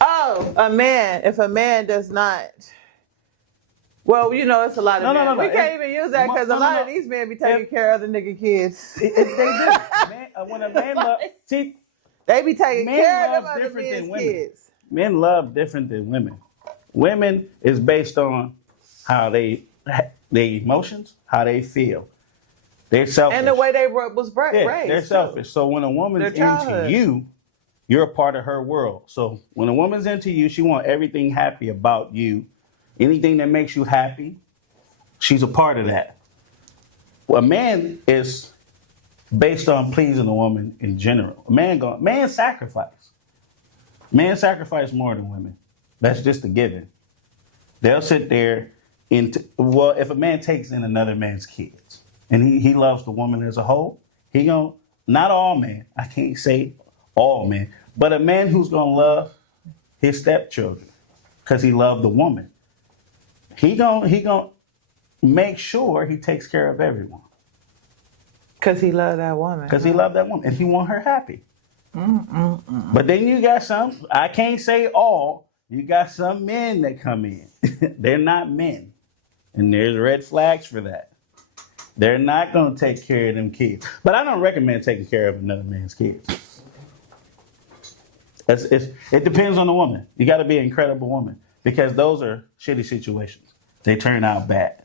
Oh, a man. If a man does not. Well, you know, it's a lot of men. No. We can't even use that because a lot of these men be taking care of other nigga kids. They do. When a man loves, see, They be taking Men care of love other different than men's women. kids. men love different than women. Women is based on how they emotions, how they feel. They're selfish. And the way they was raised. They're selfish. So when a woman's Their into childhood. you, you're a part of her world. So when a woman's into you, she wants everything happy about you. Anything that makes you happy, she's a part of that. Well, a man is based on pleasing a woman in general. Man sacrifice. Men sacrifice more than women. That's just a given. They'll sit there if a man takes in another man's kids and he loves the woman as a whole, not all men, I can't say all men, but a man who's gonna love his stepchildren because he loved the woman, he gonna make sure he takes care of everyone. Because he loved that woman. Because he loved that woman and he want her happy. But then you got some, I can't say all, you got some men that come in. They're not men. And there's red flags for that. They're not going to take care of them kids. But I don't recommend taking care of another man's kids. It depends on the woman. You got to be an incredible woman because those are shitty situations. They turn out bad.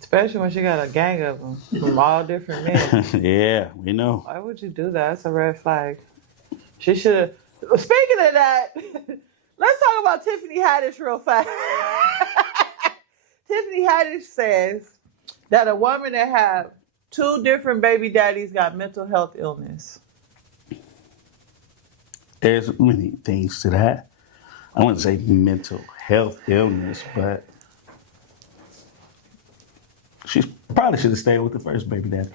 Especially when she got a gang of them from all different men. Yeah, we know. Why would you do that? That's a red flag. She should have. Speaking of that, let's talk about Tiffany Haddish real fast. Tiffany Haddish says that a woman that have 2 different baby daddies got mental health illness. There's many things to that. I wouldn't say mental health illness, but she probably should have stayed with the first baby daddy.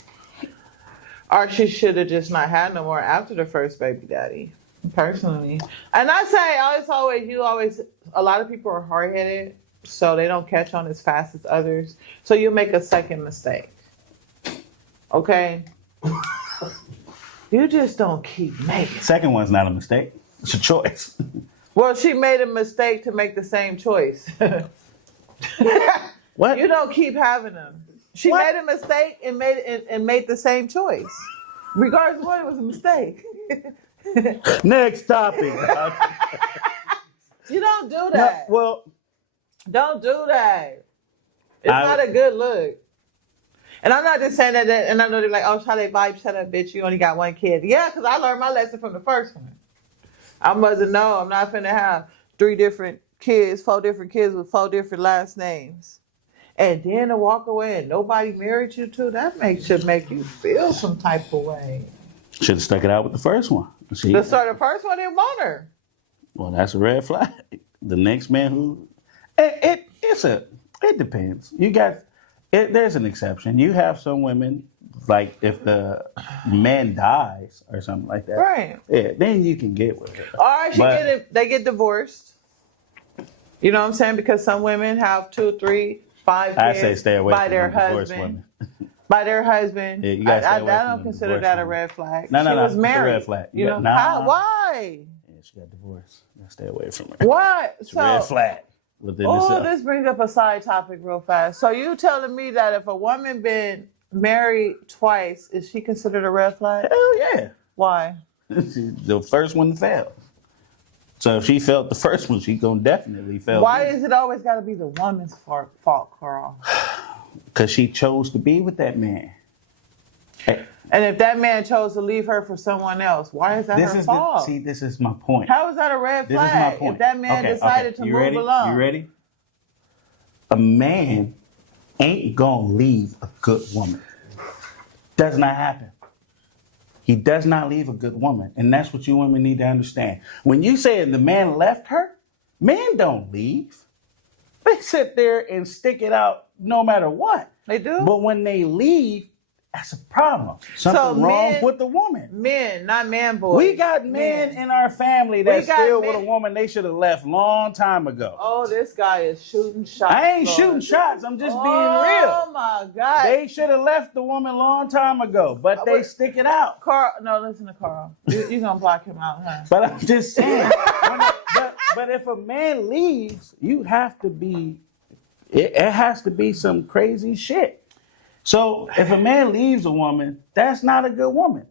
Or she should have just not had no more after the first baby daddy, personally. And I say, a lot of people are hard-headed, so they don't catch on as fast as others. So you make a second mistake. Okay? You just don't keep making. Second one's not a mistake. It's a choice. Well, she made a mistake to make the same choice. What? You don't keep having them. She What? made a mistake and made the same choice. Regardless of what, it was a mistake. Next topic. You don't do that. Well, Don't do that. It's not a good look. And I'm not just saying that, and I know they're like, oh, Sade Vibe, shut up, bitch. You only got 1 kid. Yeah, because I learned my lesson from the first one. I mustn't know. I'm not finna have 3 different kids, 4 different kids with 4 different last names. And then to walk away and nobody married you to, that should make you feel some type of way. should have stuck it out with the first one. See? The first one didn't want her. Well, that's a red flag. The next man who, it depends. There's an exception. You have some women, like if the man dies or something like that. Right. Yeah, then you can get with it. Or they get divorced. You know what I'm saying? Because some women have 2, 3, 5 kids I say stay away by from their divorced husband. women. By their husband. Yeah, you gotta stay away I from don't the consider divorced that a women. red flag. No, she was it's a married. red flag. You know, Nah. how? Why? Yeah, she got divorced. You gotta stay away from her. What? It's a red flag within Oh, itself. this brings up a side topic real fast. So you telling me that if a woman been married twice, is she considered a red flag? Hell yeah. Why? She's the first one to fail. So if she failed the first one, she gonna definitely fail. Why is it always got to be the woman's fault, Carl? Because she chose to be with that man. Hey, And if that man chose to leave her for someone else, why is that her fault? this is my point. How is that a red This flag? is my point. If that man decided to You move ready? along. You ready? A man ain't gonna leave a good woman. Does not happen. He does not leave a good woman. And that's what you women need to understand. When you say the man left her, men don't leave. They sit there and stick it out no matter what. They do? But when they leave, that's a problem. Something wrong men- with the woman. Men, not man boys. We got men in our family that's got still men- with a woman they should have left long time ago. Oh, this guy is shooting shots. I ain't Lord. shooting shots. I'm just being Oh real. my God. They should have left the woman long time ago, but they stick it out. Carl, no, listen to Carl. You're going to block him out, huh? But I'm just saying. but if a man leaves, you have to be. It has to be some crazy shit. So if a man leaves a woman, that's not a good woman.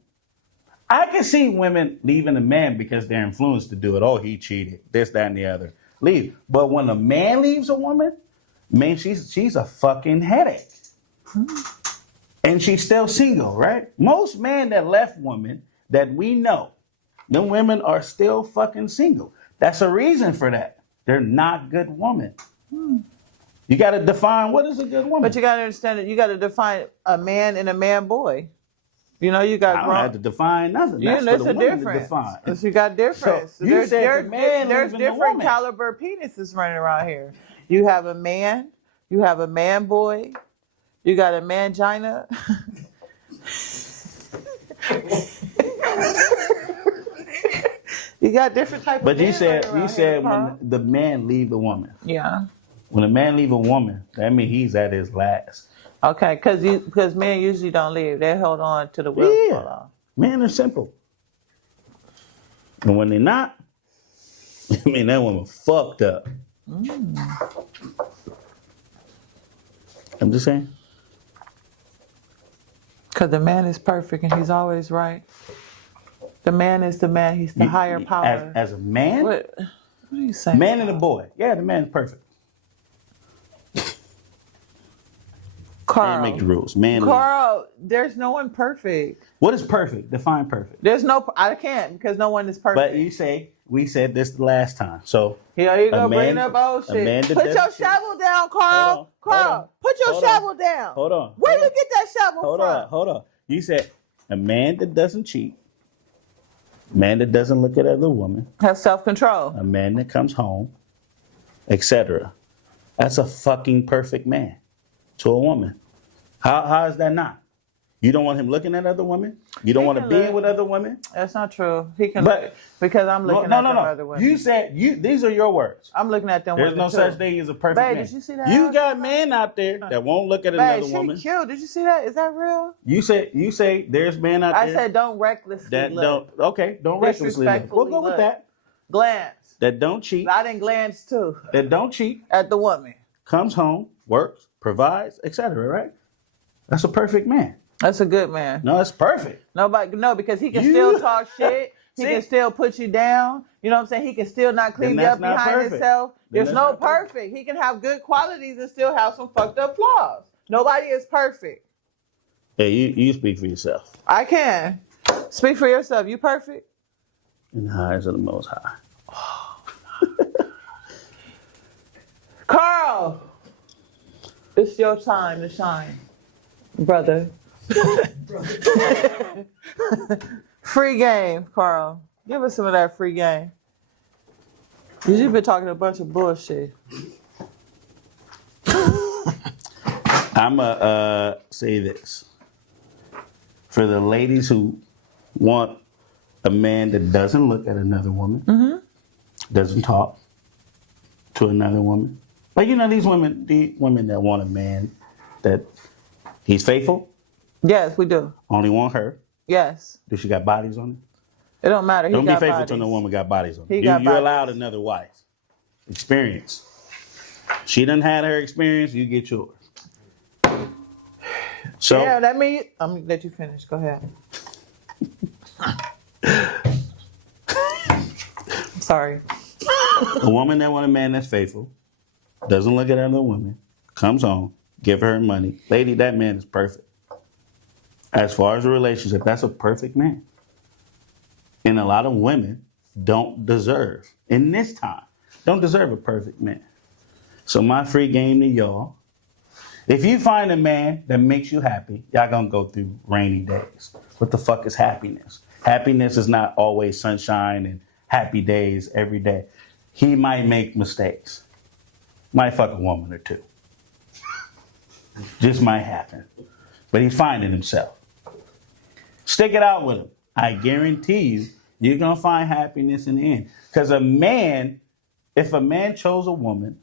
I can see women leaving a man because they're influenced to do it. Oh, he cheated. This, that, and the other. Leave. But when a man leaves a woman, man, she's a fucking headache. And she's still single, right? Most men that left women that we know, them women are still fucking single. That's a reason for that. They're not good women. You got to define what is a good woman. But you got to understand that you got to define a man and a man boy. You know, you got I don't have to define nothing. That's there's for the a women to difference. define. Yes, you got difference. So you said the man there's leaving the different woman. caliber penises running around here. You have a man, you have a man boy, you got a mangina. You got different type of But men you said running around here, Carl. when the man leave a woman. Yeah. When a man leave a woman, that means he's at his last. Okay, because men usually don't leave. They hold on to the will. Yeah. Men are simple. And when they're not, I mean, that woman fucked up. I'm just saying. Because the man is perfect and he's always right. The man is the man. He's the higher power. As a man? What are you saying? Man and a boy. Yeah, the man's perfect. Carl. Man make the rules. Man. Carl, there's no one perfect. What is perfect? Define perfect. There's no, I can't because no one is perfect. But we said this the last time. So Here you go, a bringing man- up old a shit. man that Put your doesn't- shovel down, Carl. Hold on, Carl, hold on, put your hold on, shovel down. hold on, Where hold you on. get that shovel from? hold on. You said a man that doesn't cheat, a man that doesn't look at other women, Have self-control. a man that comes home, etc. That's a fucking perfect man to a woman. How is that not? You don't want him looking at other women? You don't He want to can be look. with other women? That's not true. He can But- look because I'm looking No. at them other women. You said these are your words. I'm looking at them There's women no too. such thing as a perfect Babe, man. did you see that? You got men out there that won't look at Babe, another she woman. cute. Did you see that? Is that real? You say there's men out I there said don't recklessly that look. don't recklessly look. We'll go with look. that. Glance. That don't cheat. I didn't glance too That don't cheat. at the woman. Comes home, works, provides, etc. Right? That's a perfect man. That's a good man. No, it's perfect. Nobody, no, because he can You- still talk shit. He See? can still put you down. You know what I'm saying? He can still not clean Then you that's up not behind perfect. himself. Then There's that's no not perfect. perfect. He can have good qualities and still have some fucked up flaws. Nobody is perfect. Hey, you speak for yourself. I can. Speak for yourself. You perfect? In the eyes of the Most High. Carl, it's your time to shine, brother. Free game, Carl. Give us some of that free game. Because you've been talking a bunch of bullshit. I'ma say this. For the ladies who want a man that doesn't look at another woman, doesn't talk to another woman. Like, you know, the women that want a man that he's faithful, Yes, we do. only want her. Yes. Do she got bodies on It don't matter. it? He Don't be got faithful bodies. to no woman got bodies on He it. got You're bodies. allowed another wife. Experience. She done had her experience, you get yours. So Yeah, that means I'm gonna let you finish. Go ahead. I'm sorry. a woman that want a man that's faithful, doesn't look at other women, comes home, give her money. Lady, that man is perfect. As far as a relationship, that's a perfect man. And a lot of women don't deserve, in this time, don't deserve a perfect man. So my free game to y'all, if you find a man that makes you happy, y'all gonna go through rainy days. What the fuck is happiness? Happiness is not always sunshine and happy days every day. He might make mistakes. Might fuck a woman or two. Just might happen. But he's finding himself. Stick it out with him. I guarantee you, you're gonna find happiness in the end. Because a man, if a man chose a woman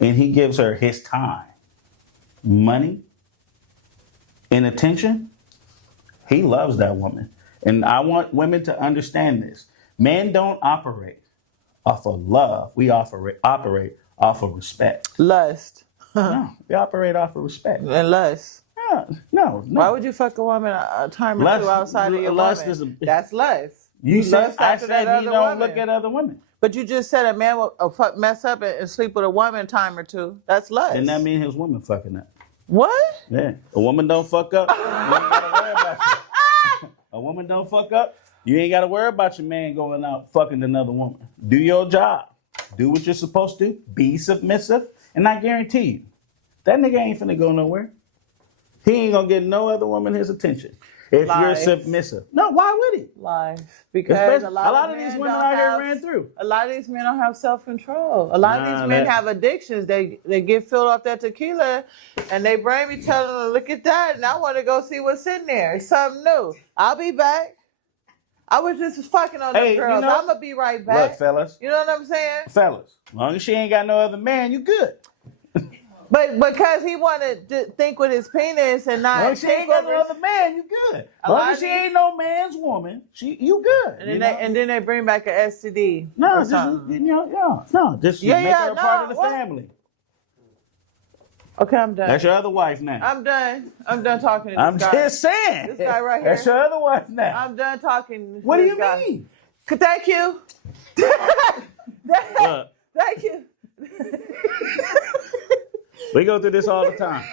and he gives her his time, money, and attention, he loves that woman. And I want women to understand this. Men don't operate off of love. We operate off of respect. Lust. No, we operate off of respect. And lust. No. Why would you fuck a woman a time or two outside of your lust woman? is That's lust. You said, lust I after that said he other don't woman. look at other women. But you just said a man will mess up and sleep with a woman a time or two. That's lust. And that mean his woman fucking up. What? Yeah. A woman don't fuck up. You ain't gotta worry about it. A woman don't fuck up. You ain't gotta worry about your man going out fucking another woman. Do your job. Do what you're supposed to. Be submissive. And I guarantee you, that nigga ain't finna go nowhere. He ain't gonna get no other woman his attention. If Lies. you're submissive. No, why would he? Lies. Because a lot of men these women don't out here have- ran through. A lot of these men don't have self-control. A lot of Nah, these men that- have addictions. They get filled off that tequila, and they brain be telling them, "Look at that," and I want to go see what's in there. It's something new. I'll be back. I was just fucking on Hey, the girls. you know- I'm gonna be right back. Look, fellas. You know what I'm saying? Fellas, as long as she ain't got no other man, you good. But because he wanted to think with his penis and As not long as she think ain't got over no his- other man, you good. A As long lot as of she these- ain't no man's woman, you good. and then they bring back an STD. No, or just, something. just Yeah, make her a yeah, part of no, the what? family. Okay, I'm done. That's your other wife now. I'm done. I'm done talking to this I'm guy. just saying. This guy right here. That's your other wife now. I'm done talking. To What do this you guy. mean? Thank you. Look, Thank you. we go through this all the time.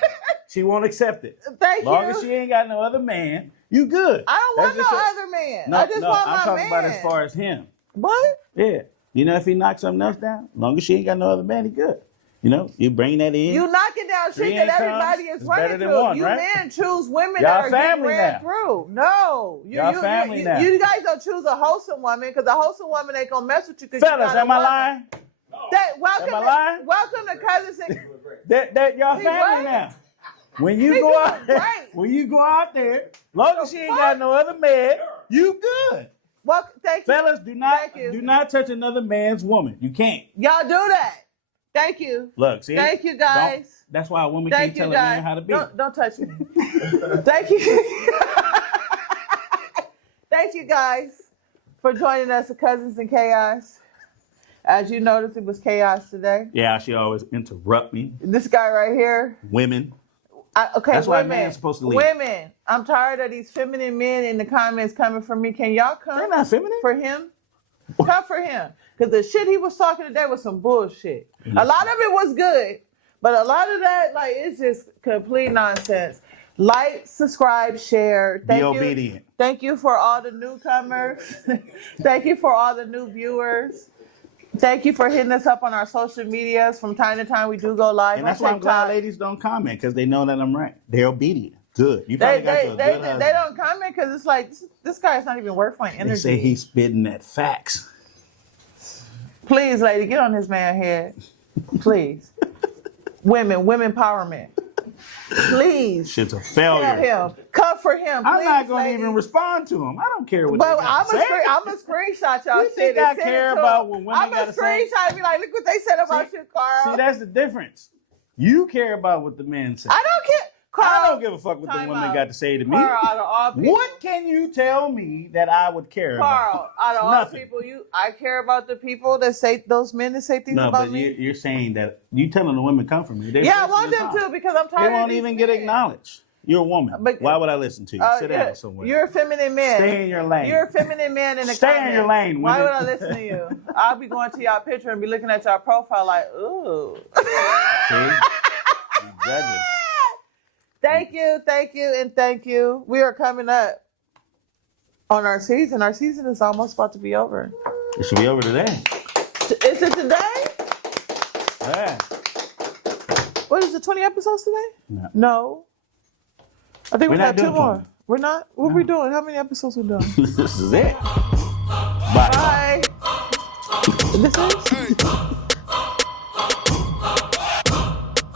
She won't accept it. Thank Long you. as she ain't got no other man, you good. I don't want That's no just other man. No, I just want I'm my talking man. about as far as him. What? Yeah. You know, if he knocks something else down, as long as she ain't got no other man, he good. You know, you bring that in. You knocking down Three shit that incomes everybody is is running better than through. one, You right? men choose women Y'all that are getting family ran now. through. No. Y'all family now. You guys don't choose a wholesome woman because a wholesome woman ain't going to mess with you. Fellas, am I lying? Welcome, Am I lying? welcome to Cousins and... That y'all He family right. now. When you He go doing out there, right. when you go out there, long as she ain't got no other man, you good. Well, thank you. Fellas, do Thank you. not touch another man's woman. You can't. Y'all do that. Thank you. Look, see? Thank you, guys. Don't- That's why a woman Thank can't you, tell a guys. man how to be. Don't touch me. Thank you. Thank you, guys, for joining us at Cousins in Chaos. As you noticed, it was chaos today. Yeah, she always interrupt me. This guy right here. Women. Okay, That's why a women. man's supposed to leave. Women. I'm tired of these feminine men in the comments coming for me. Can y'all come They're not feminine. for him? Come for him. Because the shit he was talking today was some bullshit. A lot of it was good, but a lot of that, like, it's just complete nonsense. Like, subscribe, share. Be obedient. Thank you for all the newcomers. Thank you for all the new viewers. Thank you for hitting us up on our social medias. From time to time, we do go live And on that's why I'm glad TikTok. ladies don't comment, because they know that I'm right. They're obedient. Good. You They probably got you a good husband. don't comment because it's like, this guy's not even worth my They energy. say he's spitting that facts. Please, lady, get on his man head. Please. women empowerment. Please. Shit's a Tell failure. him. Come for him. I'm please, not going to ladies. even respond to him. I don't care what But they got to say. I'm a screenshot y'all You shit. think and I send care it to about him. what women I'm gotta a say? screenshot and be like, look what they said about you, Carl. See, that's the difference. You care about what the men say. I don't care. Carl, I don't give a fuck what the time women out. got to say to me. Carl, out of all people. What can you tell me that I would care Carl, out of all Nothing. people, I care about the people that say, those men that say things No, about but me. you're saying that you telling the women come from me. They're Yeah, I wasting want their them time. to because I'm tired They of won't these even get men. acknowledged. You're a woman. But- Why would I listen to you? Sit down somewhere. You're a feminine man. Stay in your lane. You're a feminine man in the Stay comments. in your lane, Why women. would I listen to you? I'll be going to y'all picture and be looking at y'all profile like, ooh. See? You judging. Thank you, and thank you. We are coming up on our season. Our season is almost about to be over. It should be over today. Is it today? Yeah. What is it, 20 episodes today? No. I think we We're not got 2 doing more. 20. We're not? What are we doing? How many episodes we doing? This is it. Bye. Bye. This is?